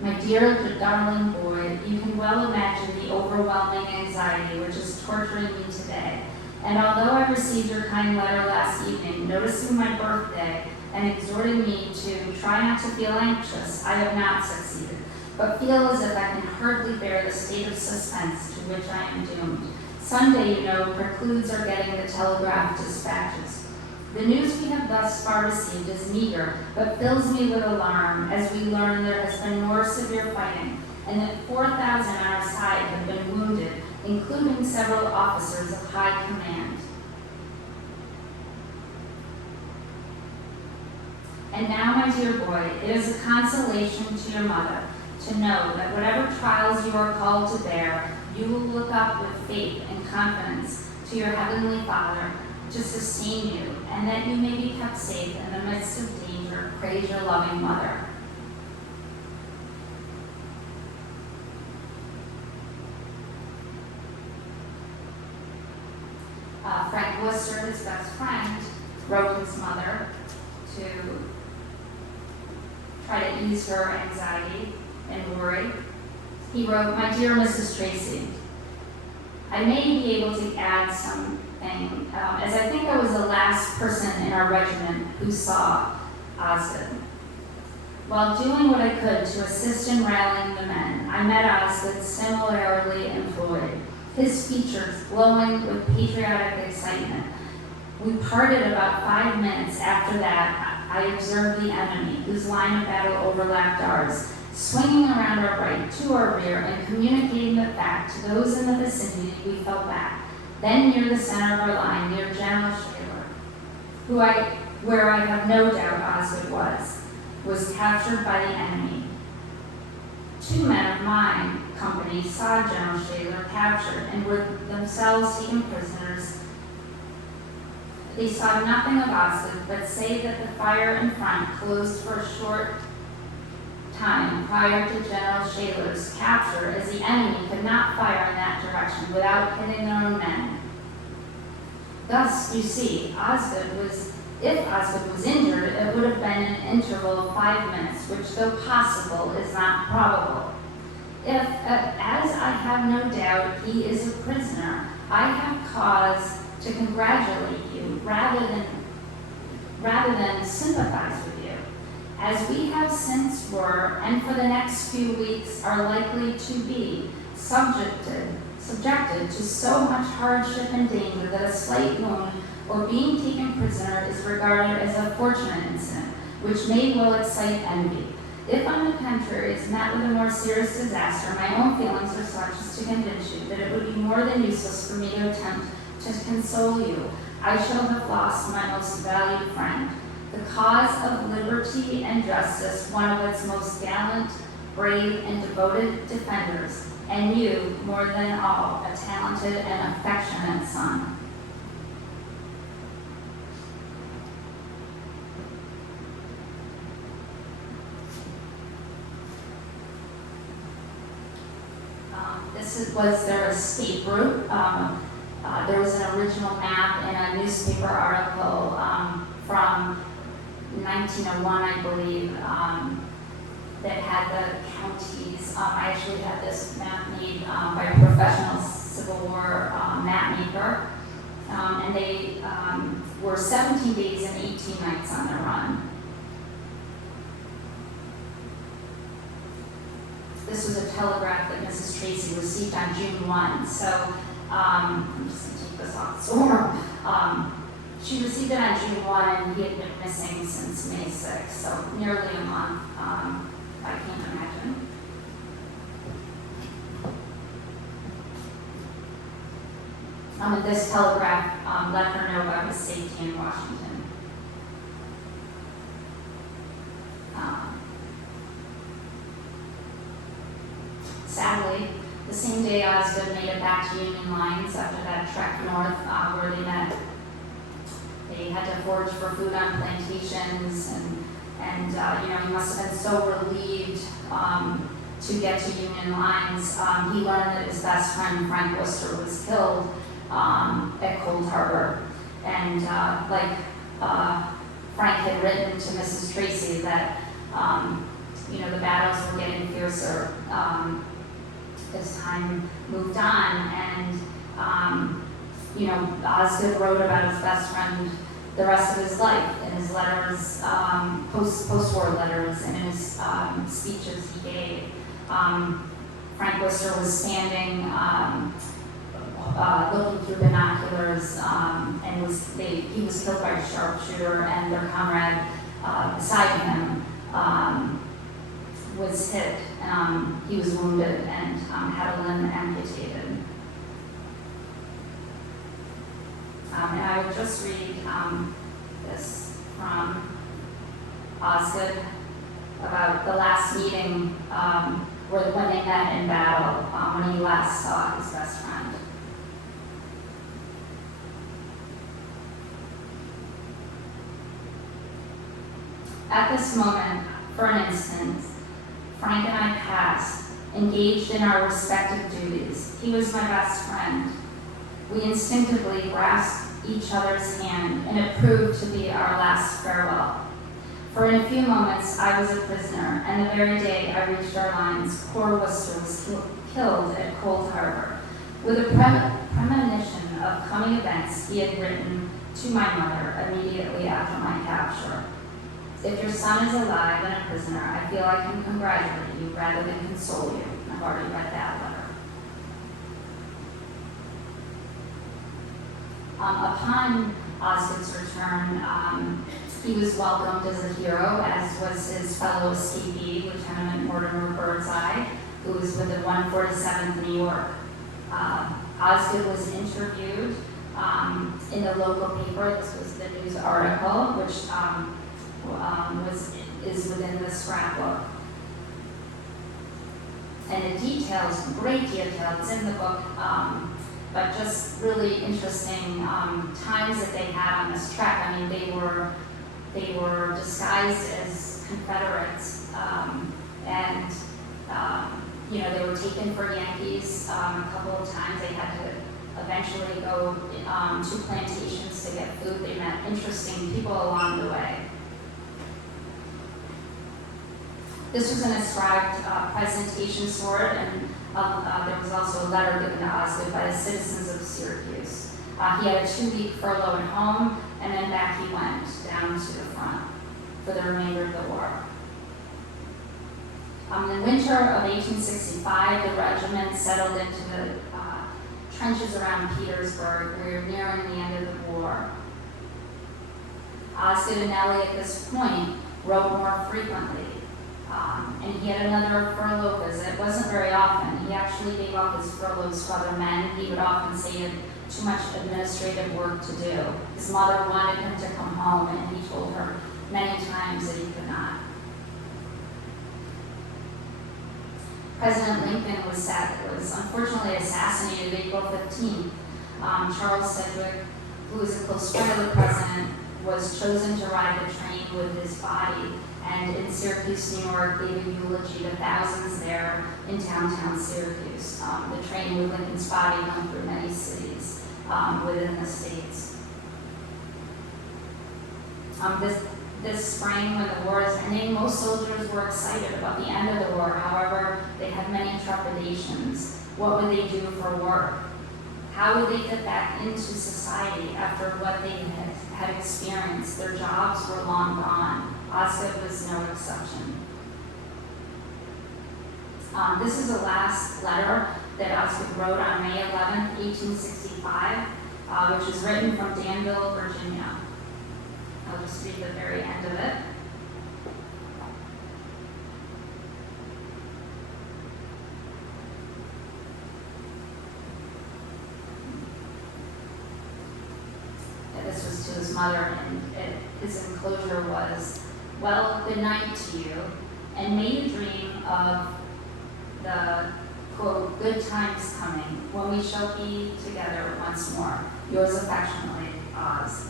My dear darling boy, you can well imagine the overwhelming anxiety which is torturing me today. And although I received your kind letter last evening, noticing my birthday and exhorting me to try not to feel anxious, I have not succeeded, but feel as if I can hardly bear the state of suspense to which I am doomed. Sunday, you know, precludes our getting the telegraph dispatches. The news we have thus far received is meager, but fills me with alarm as we learn there has been more severe fighting, and that 4,000 on our side have been wounded, including several officers of high command. And now, my dear boy, it is a consolation to your mother to know that whatever trials you are called to bear, you will look up with faith and confidence to your heavenly Father to sustain you, and that you may be kept safe in the midst of danger. Praise your loving mother. Frank Worcester, his best friend, wrote his mother to try to ease her anxiety and worry. He wrote, "My dear Mrs. Tracy, I may be able to add something, as I think I was the last person in our regiment who saw Osgood. While doing what I could to assist in rallying the men, I met Osgood similarly employed, his features glowing with patriotic excitement. We parted about 5 minutes after that. I observed the enemy, whose line of battle overlapped ours, swinging around our right to our rear and communicating the fact to those in the vicinity. We fell back. Then near the center of our line, near General Shaler, where I have no doubt Osgood was captured by the enemy. 2 men of my company saw General Shaler captured and were themselves taken prisoners. They saw nothing of Osgood, but say that the fire in front closed for a short time prior to General Shaler's capture, as the enemy could not fire in that direction without hitting their own men. Thus, you see, if Osgood was injured, it would have been an interval of 5 minutes, which, though possible, is not probable. If, as I have no doubt, he is a prisoner, I have cause to congratulate you rather than sympathize with you, as we have since were, and for the next few weeks are likely to be, subjected to so much hardship and danger that a slight wound or being taken prisoner is regarded as a fortunate incident, which may well excite envy. If, on the contrary, is met with a more serious disaster, my own feelings are such as to convince you that it would be more than useless for me to attempt to console you. I shall have lost my most valued friend. The cause of liberty and justice, one of its most gallant brave and devoted defenders, and you, more than all, a talented and affectionate son. Was their escape route. There was an original map in a newspaper article from 1901, I believe, that had the counties. I actually had this map made by a professional Civil War map maker. And they were 17 days and 18 nights on their run. This was a telegraph that Mrs. Tracy received on June 1. So, I'm just going to take this off the form. She received it on June 1, and he had been missing since May 6, so nearly a month, I can't imagine. And this telegraph let her know about his safety in Washington. Sadly, the same day Osgood made it back to Union lines after that trek north where they met. They had to forage for food on plantations, and he must have been so relieved to get to Union lines. He learned that his best friend Frank Worcester was killed at Cold Harbor, and Frank had written to Mrs. Tracy that the battles were getting fiercer as time moved on, and Osgood wrote about his best friend the rest of his life in his letters, post-war letters, and in his speeches he gave. Frank Worcester was standing, looking through binoculars, and he was killed by a sharpshooter, and their comrade beside him was hit. He was wounded and had a limb amputated. And I will just read this from Osgood about the last meeting when they met in battle, when he last saw his best friend. At this moment, for an instant, Frank and I passed, engaged in our respective duties. He was my best friend. We instinctively grasped each other's hand, and it proved to be our last farewell. For in a few moments, I was a prisoner, and the very day I reached our lines, poor Worcester was killed at Cold Harbor. With a premonition of coming events, he had written to my mother immediately after my capture. If your son is alive and a prisoner, I feel I can congratulate you rather than console you. I've already read that letter. Upon Osgood's return, he was welcomed as a hero, as was his fellow escapee, Lieutenant Mortimer Birdseye, who was with the 147th New York. Osgood was interviewed in the local paper. This was the news article, which is within the scrapbook. And the details, great details in the book, but just really interesting times that they had on this trek. I mean, they were disguised as Confederates, and they were taken for Yankees a couple of times. They had to eventually go to plantations to get food. They met interesting people along the way. This was an inscribed presentation sword, and there was also a letter given to Osgood by the citizens of Syracuse. He had a 2-week furlough at home, and then back he went down to the front for the remainder of the war. In the winter of 1865, the regiment settled into the trenches around Petersburg. We were nearing the end of the war. Osgood and Nellie at this point wrote more frequently. And he had another furlough visit. It wasn't very often. He actually gave up his furloughs to other men. He would often say he had too much administrative work to do. His mother wanted him to come home, and he told her many times that he could not. President Lincoln was unfortunately assassinated April 15th. Charles Sedgwick, who was a close friend of the president, was chosen to ride the train with his body, and in Syracuse, New York, gave a eulogy to thousands there in downtown Syracuse. The train with Lincoln's body went through many cities within the states. This spring, when the war is ending, most soldiers were excited about the end of the war. However, they had many trepidations. What would they do for work? How would they fit back into society after what they had experienced? Their jobs were long gone. Osgood was no exception. This is the last letter that Osgood wrote on May 11th, 1865, which was written from Danville, Virginia. I'll just read the very end of it. This was to his mother, and his enclosure was, "Well, good night to you, and may you dream of the, quote, good times coming, when we shall be together once more. Yours affectionately, Oz."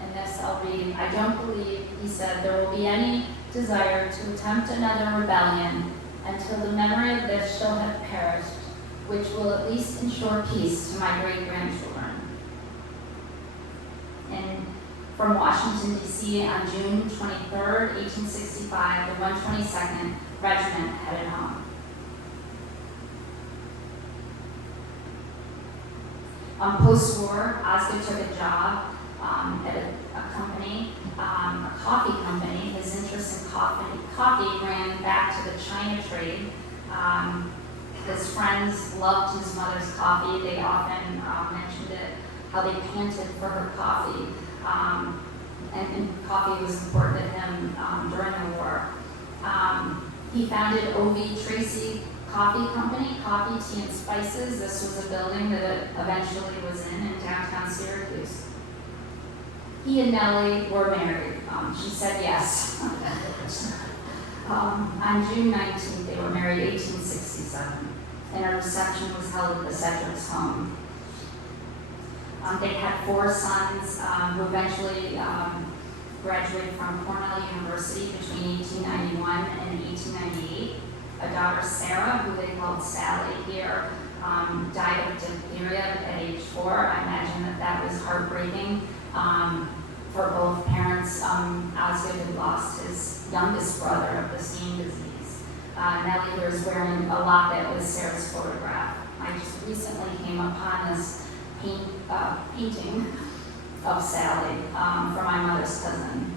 And this I'll read. "I don't believe," he said, "there will be any desire to attempt another rebellion until the memory of this shall have perished, which will at least ensure peace to my great-grandchildren." And from Washington, D.C. on June 23rd, 1865, the 122nd Regiment headed home. Post-war, Osgood took a job at a company, a coffee company. His interest in coffee ran back to the China trade. His friends loved his mother's coffee. They often mentioned it, how they panted for her coffee. And coffee was important to him during the war. He founded O.V. Tracy Coffee Company, Coffee, Tea, and Spices. This was a building that it eventually was in downtown Syracuse. He and Nellie were married. She said yes. On June 19th, they were married, 1867, and a reception was held at the Sedgwick's home. They had 4 sons who eventually graduated from Cornell University between 1891 and 1898. A daughter, Sarah, who they called Sally here, died of diphtheria at age 4. I imagine that was heartbreaking for both parents. Osgood had lost his youngest brother of the same disease. Nellie was wearing a locket with Sarah's photograph. I just recently came upon this painting of Sally from my mother's cousin.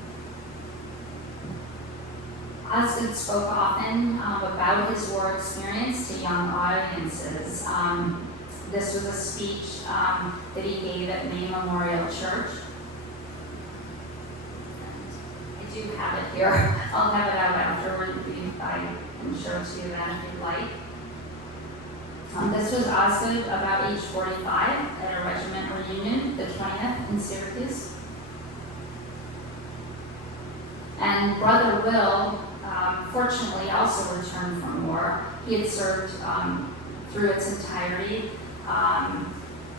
Osgood spoke often about his war experience to young audiences. This was a speech that he gave at Maine Memorial Church. I do have it here. I'll have it out afterward. I can show it to you then if you'd like. This was Osgood about age 45 at a regiment reunion, the 20th in Syracuse. And Brother Will, fortunately, also returned from war. He had served through its entirety.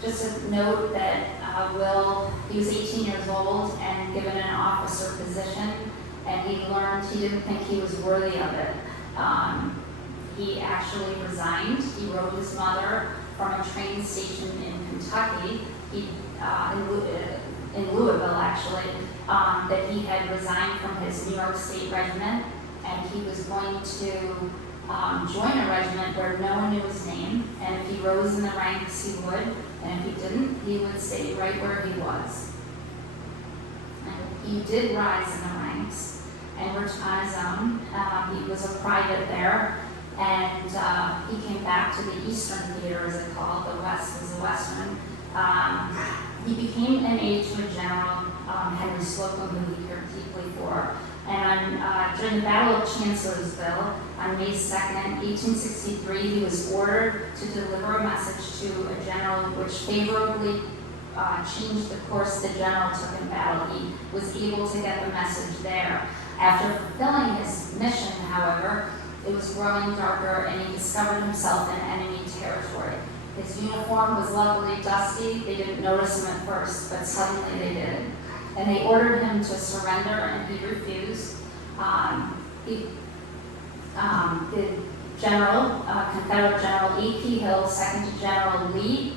Just a note that Will, he was 18 years old and given an officer position, and he learned he didn't think he was worthy of it. He actually resigned. He wrote his mother from a train station in Kentucky, in Louisville actually, that he had resigned from his New York State regiment, and he was going to join a regiment where no one knew his name, and if he rose in the ranks, he would, and if he didn't, he would stay right where he was. And he did rise in the ranks and worked on his own. He was a private there, and he came back to the Eastern Theater, as it's called. The West was the Western. He became an aide to a general, Henry Slocum, who he cared deeply for. And during the Battle of Chancellorsville on May 2nd, 1863, he was ordered to deliver a message to a general which favorably changed the course the general took in battle. He was able to get the message there. After fulfilling his mission, however, it was growing darker and he discovered himself in enemy territory. His uniform was luckily dusty. They didn't notice him at first, but suddenly they did. And they ordered him to surrender, and he refused. The general, Confederate General A.P. Hill, second to General Lee,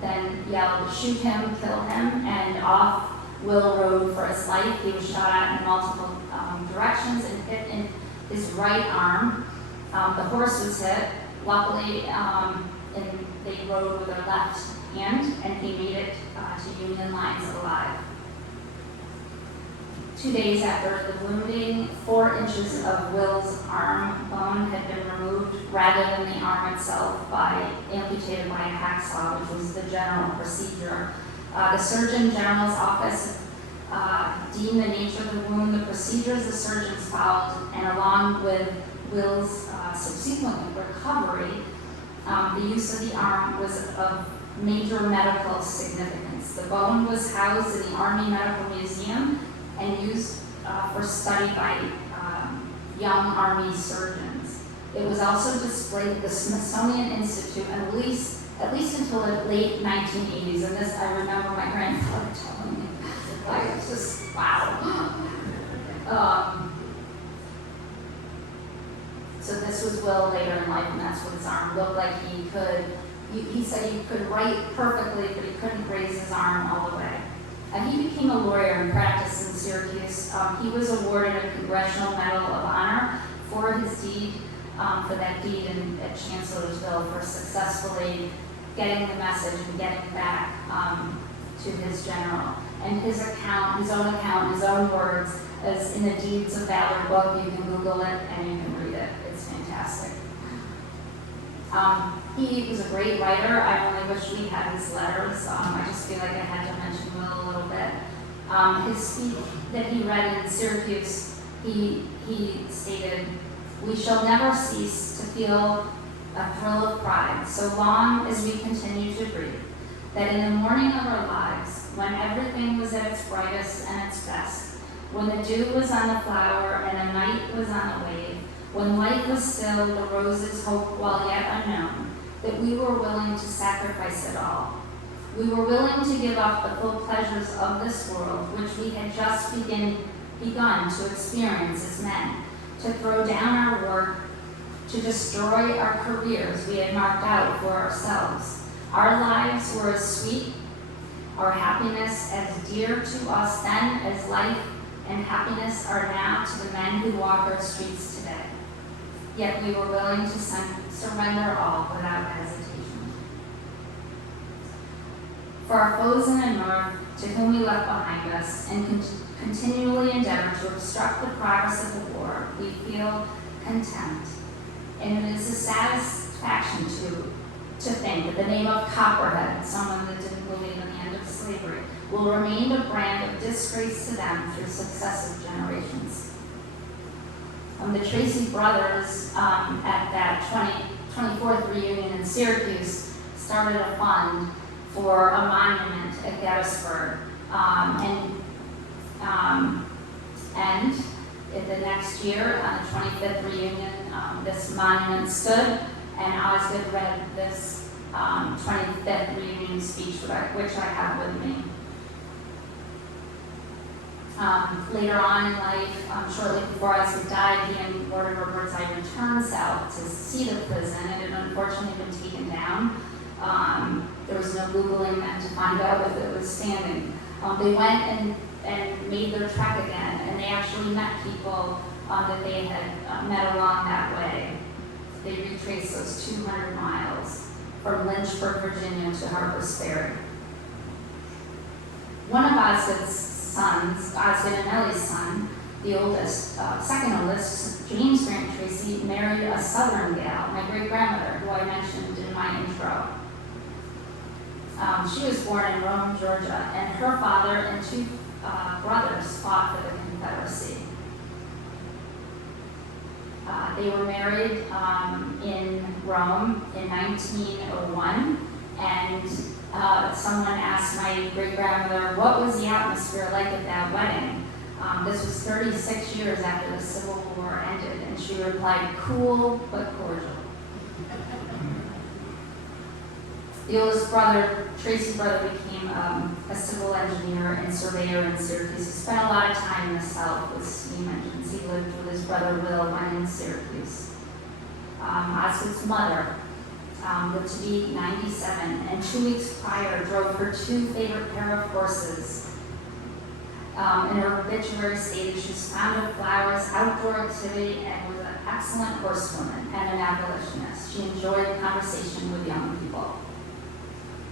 then yelled, "Shoot him, kill him," and off Will rode for his life. He was shot at in multiple directions and hit in his right arm. The horse was hit. Luckily, they rode with their left hand, and he made it to Union lines alive. 2 days after the wounding, 4 inches of Will's arm bone had been removed rather than the arm itself amputated by a hacksaw, which was the general procedure. The Surgeon General's office deemed the nature of the wound the procedures the surgeons followed, and along with Will's subsequent recovery, the use of the arm was of major medical significance. The bone was housed in the Army Medical Museum and used for study by young Army surgeons. It was also displayed at the Smithsonian Institute at least until the late 1980s, and this I remember my grandfather telling me. Like, it's just, wow. So this was Will later in life, and that's what his arm looked like. He said he could write perfectly, but he couldn't raise his arm all the way. He became a lawyer and practiced in Syracuse. He was awarded a Congressional Medal of Honor for that deed at Chancellorsville for successfully getting the message and getting back to his general. And his own account, his own words, is in the Deeds of Valor book. You can Google it and you can read it. It's fantastic. He was a great writer. I only wish we had his letters. I just feel like I had to mention Will a little bit. His speech that he read in Syracuse, he stated, "We shall never cease to feel a thrill of pride so long as we continue to breathe, that in the morning of our lives, when everything was at its brightest and its best, when the dew was on the flower and the night was on the wave, when life was still, the roses hope while yet unknown, that we were willing to sacrifice it all. We were willing to give up the full pleasures of this world, which we had just begun to experience as men, to throw down our work, to destroy our careers we had marked out for ourselves. Our lives were as sweet, our happiness as dear to us then as life and happiness are now to the men who walk our streets today. Yet we were willing to surrender all without hesitation. For our foes in the north, to whom we left behind us, and continually endeavor to obstruct the progress of the war, we feel contempt. And it is a satisfaction to think that the name of Copperhead, someone that didn't believe in the end of slavery, will remain a brand of disgrace to them through successive generations. The Tracy brothers, at that 24th reunion in Syracuse, started a fund for a monument at Gettysburg. And in the next year, on the 25th reunion, this monument stood, and Osgood read this 25th reunion speech, which I have with me. Later on in life, shortly before Osgood died, he and Warden Roberts returned south to see the prison. It had unfortunately been taken down. There was no Googling then to find out if it was standing. They went and made their trek again, and they actually met people that they had met along that way. They retraced those 200 miles from Lynchburg, Virginia to Harper's Ferry. One of Osgood's sons, Osgood and Ellie's son, the oldest, second oldest, James Grant Tracy, married a Southern gal, my great-grandmother, who I mentioned in my intro. She was born in Rome, Georgia, and her father and 2 brothers fought for the Confederacy. They were married in Rome in 1901, And someone asked my great-grandmother, what was the atmosphere like at that wedding? This was 36 years after the Civil War ended, and she replied, cool but cordial. The oldest brother, Tracy's brother, became a civil engineer and surveyor in Syracuse. He spent a lot of time in the South with steam engines. He lived with his brother Will when in Syracuse. Osgood's mother lived to be 97, and 2 weeks prior drove her 2 favorite pair of horses. In her obituary stated she was fond of flowers, outdoor activity, and was an excellent horsewoman and an abolitionist. She enjoyed conversation with young people.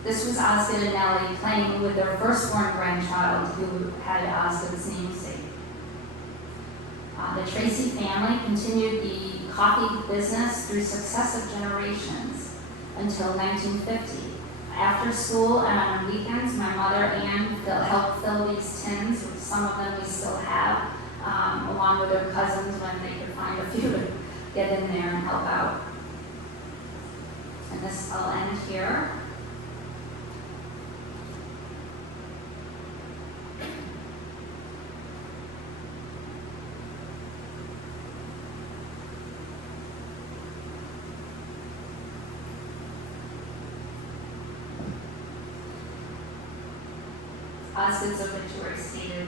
This was Osgood and Nellie playing with their firstborn grandchild, who had Osgood's namesake. The Tracy family continued the coffee business through successive generations until 1950. After school and on weekends, my mother Ann helped fill these tins, which some of them we still have, along with their cousins when they could find a few to get in there and help out. And this, I'll end here. Osgood's obituary stated,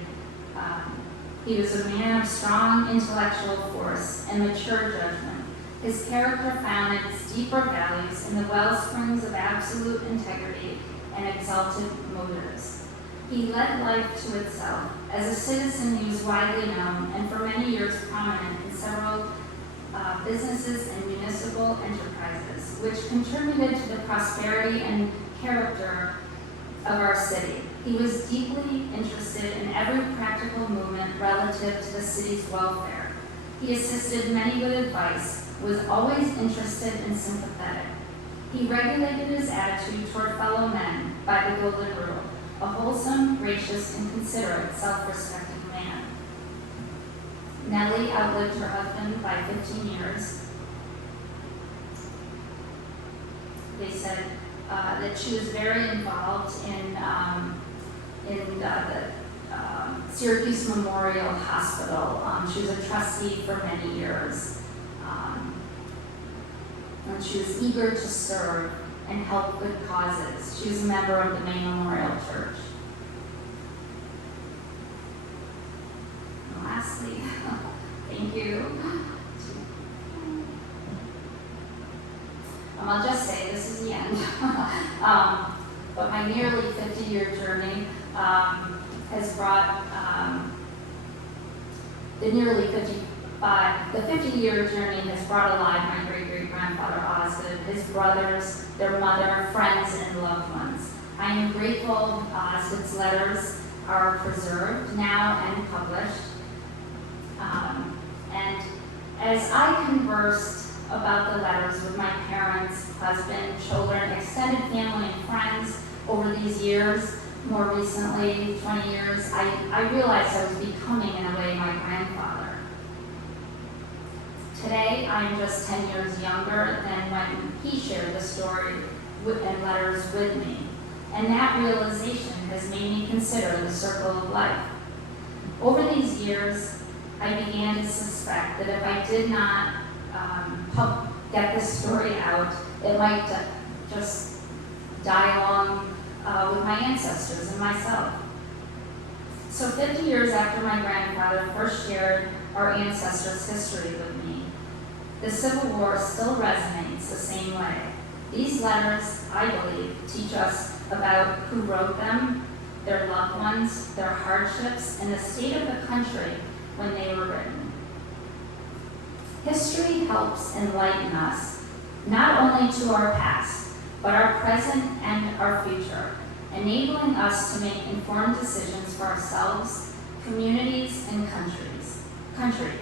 he was a man of strong intellectual force and mature judgment. His character found its deeper values in the wellsprings of absolute integrity and exalted motives. He led life to itself. As a citizen, he was widely known and for many years prominent in several businesses and municipal enterprises, which contributed to the prosperity and character of our city. He was deeply interested in every practical movement relative to the city's welfare. He assisted many with advice, was always interested and sympathetic. He regulated his attitude toward fellow men by the golden rule, a wholesome, gracious, and considerate, self-respecting man. Nellie outlived her husband by 15 years. They said that she was very involved in the Syracuse Memorial Hospital. She was a trustee for many years. And she was eager to serve and help good causes. She was a member of the Maine Memorial Church. And lastly, thank you. I'll just say this is the end. But my nearly 50-year journey has brought the 50-year journey has brought alive my great-great-grandfather Osgood, his brothers, their mother, friends, and loved ones. I am grateful Osgood's letters are preserved now and published. And as I conversed about the letters with my parents, husband, children, extended family, and friends over these years, more recently, 20 years, I realized I was becoming, in a way, my grandfather. Today, I'm just 10 years younger than when he shared the story and letters with me. And that realization has made me consider the circle of life. Over these years, I began to suspect that if I did not get this story out, it might just die along with my ancestors and myself. So 50 years after my grandfather first shared our ancestors' history with me, the Civil War still resonates the same way. These letters, I believe, teach us about who wrote them, their loved ones, their hardships, and the state of the country when they were written. History helps enlighten us, not only to our past, but our present and our future, enabling us to make informed decisions for ourselves, communities, and country.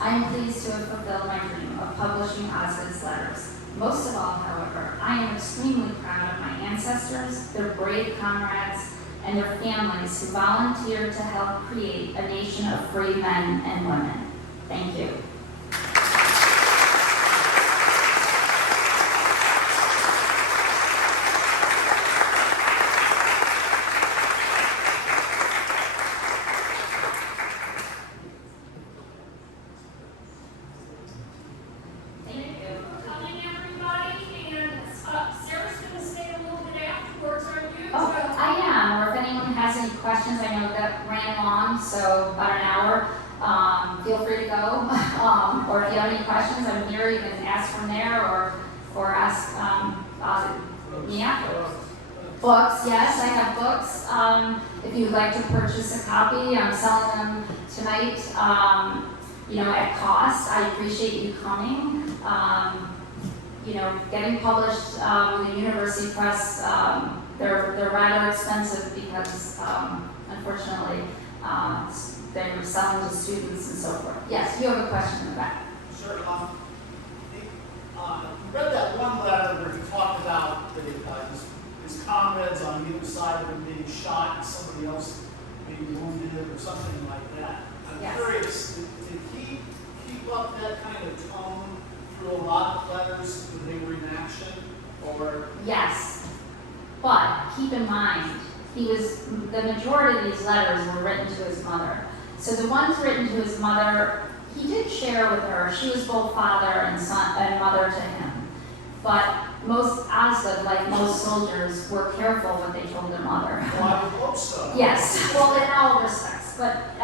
I am pleased to have fulfilled my dream of publishing Osgood's letters. Most of all, however, I am extremely proud of my ancestors, their brave comrades, and their families who volunteered to help create a nation of free men and women. Thank you. long, so about an hour. Feel free to go, or if you have any questions, I'm here. You can ask from there, or ask me afterwards. Books, yes, I have books. If you'd like to purchase a copy, I'm selling them tonight. At cost. I appreciate you coming. Getting published with the university press, they're rather expensive because, unfortunately, they're selling to students and so forth. Yes, you have a question in the back. Sure. You read that one letter where he talked about his comrades on either side of him being shot and somebody else being wounded or something like that. I'm Yes. curious, did he keep up that kind of tone through a lot of letters when they were in action? Or Yes, but keep in mind, the majority of these letters were written to his mother. So the ones written to his mother, he did share with her. She was both father and son and mother to him. But Osgood, like most soldiers, were careful what they told their mother. well, I would hope so. Yes, well, in all respects, but,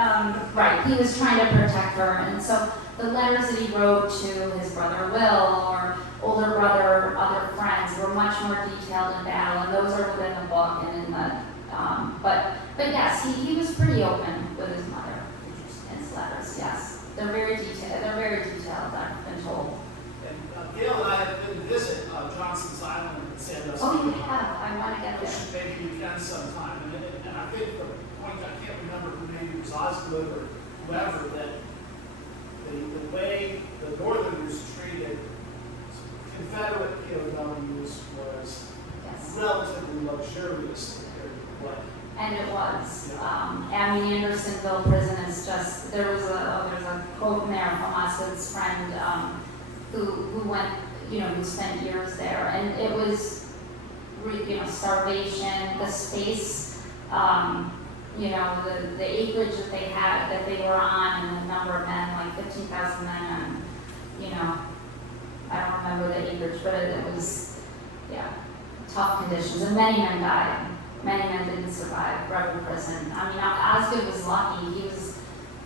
right, he was trying to protect her, and so the letters that he wrote to his brother Will, or older brother, other friends, were much more detailed in battle, and those are within the book and in the, but yes, he was pretty open with his mother in his letters, yes. They're very detailed, I've been told. And Gail and I have been to visit Johnson's Island in Sandusky. Oh, you have, I want to get there. Maybe you can sometime. And I think the point, I can't remember who, maybe it was Osgood or whoever, that the way the Northerners treated Confederate POWs was Yes. relatively luxurious compared to what. And it was. Andersonville prison is just, there's a quote in there from Osgood's friend who went, who spent years there. And it was, starvation, the space, the acreage that they had, that they were on, and the number of men, like 15,000 men, and, I don't remember the acreage, but it was, tough conditions. And many men died. Many men didn't survive rebel prison. Osgood was lucky. He was,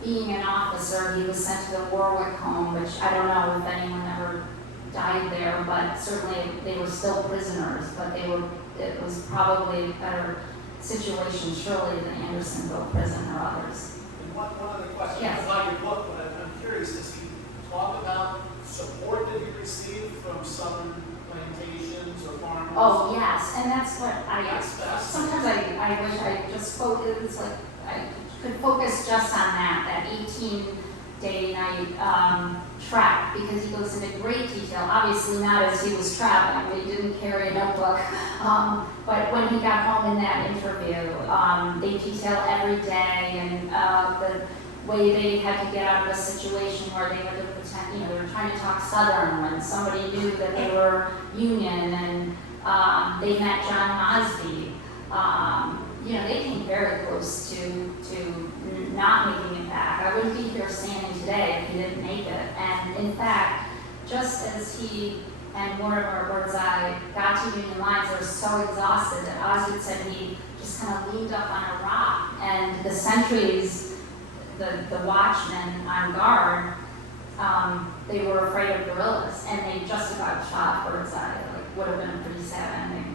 being an officer, he was sent to the Warwick home, which I don't know if anyone ever died there, but certainly they were still prisoners, but it was probably a better situation surely than Andersonville prison or others. And one other question, Yes. about your book, but I'm curious, does he talk about support that he received from southern plantations or farmers? Oh, yes, and that's what That's fascinating. sometimes I wish I just focused, like, I could focus just on that 18-day night trek, because he goes into great detail, obviously not as he was traveling, he didn't carry a notebook, but when he got home in that interview, they detail every day and the way they had to get out of a situation where they had to pretend, they were trying to talk Southern when somebody knew that they were Union, and they met John Mosby. They came very close to not making it back. I wouldn't be here standing today if he didn't make it. And in fact, just as he and Mortimer Birdseye got to Union lines, they were so exhausted that Osgood said he just kind of leaned up on a rock, and the sentries, the watchmen on guard, they were afraid of guerrillas, and they just about shot Birdseye. Like, would have been a pretty sad ending.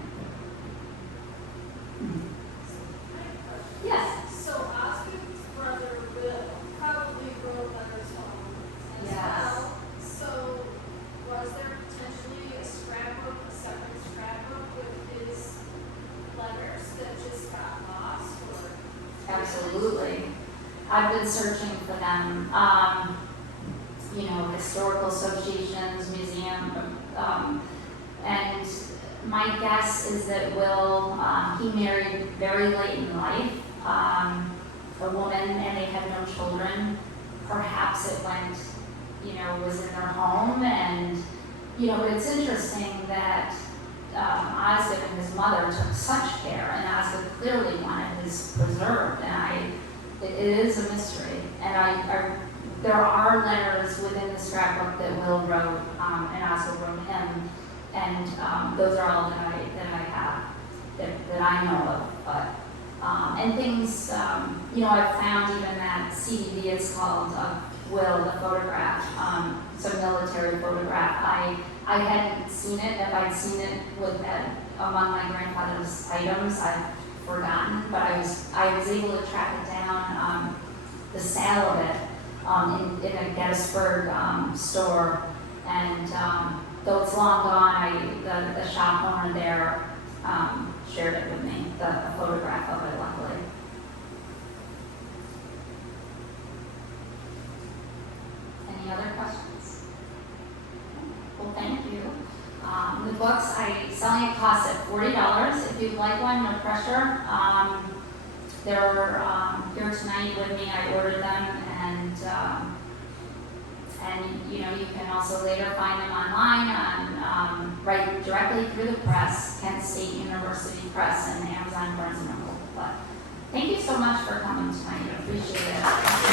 Yes. So Osgood's brother Will probably wrote letters home as Yes. well. So was there potentially a separate scrapbook with his letters that just got lost, or? Absolutely. I've been searching for them. Historical associations, museum, and my guess is that Will, he married very late in life, a woman, and they had no children. Perhaps it went, was in their home, and, but it's interesting that Osgood and his mother took such care, and Osgood clearly wanted his preserved, and it is a mystery. And there are letters within the scrapbook that Will wrote, and Osgood wrote him, and those are all that I have, that I know of. But And things, I've found even that CDV, it's called Will, the photograph, it's a military photograph. I hadn't seen it. If I'd seen it among my grandfather's items, I've forgotten, but I was able to track it down, the sale of it in a Gettysburg store, and though it's long gone, the shop owner there shared it with me, the photograph of it, luckily. Any other questions? Well, thank you. The books, selling it costs at $40. If you'd like one, no pressure. They're here tonight with me. I ordered them, and you can also later find them online right directly through the press, Kent State University Press, and Amazon, Barnes & Noble. But thank you so much for coming tonight. I appreciate it.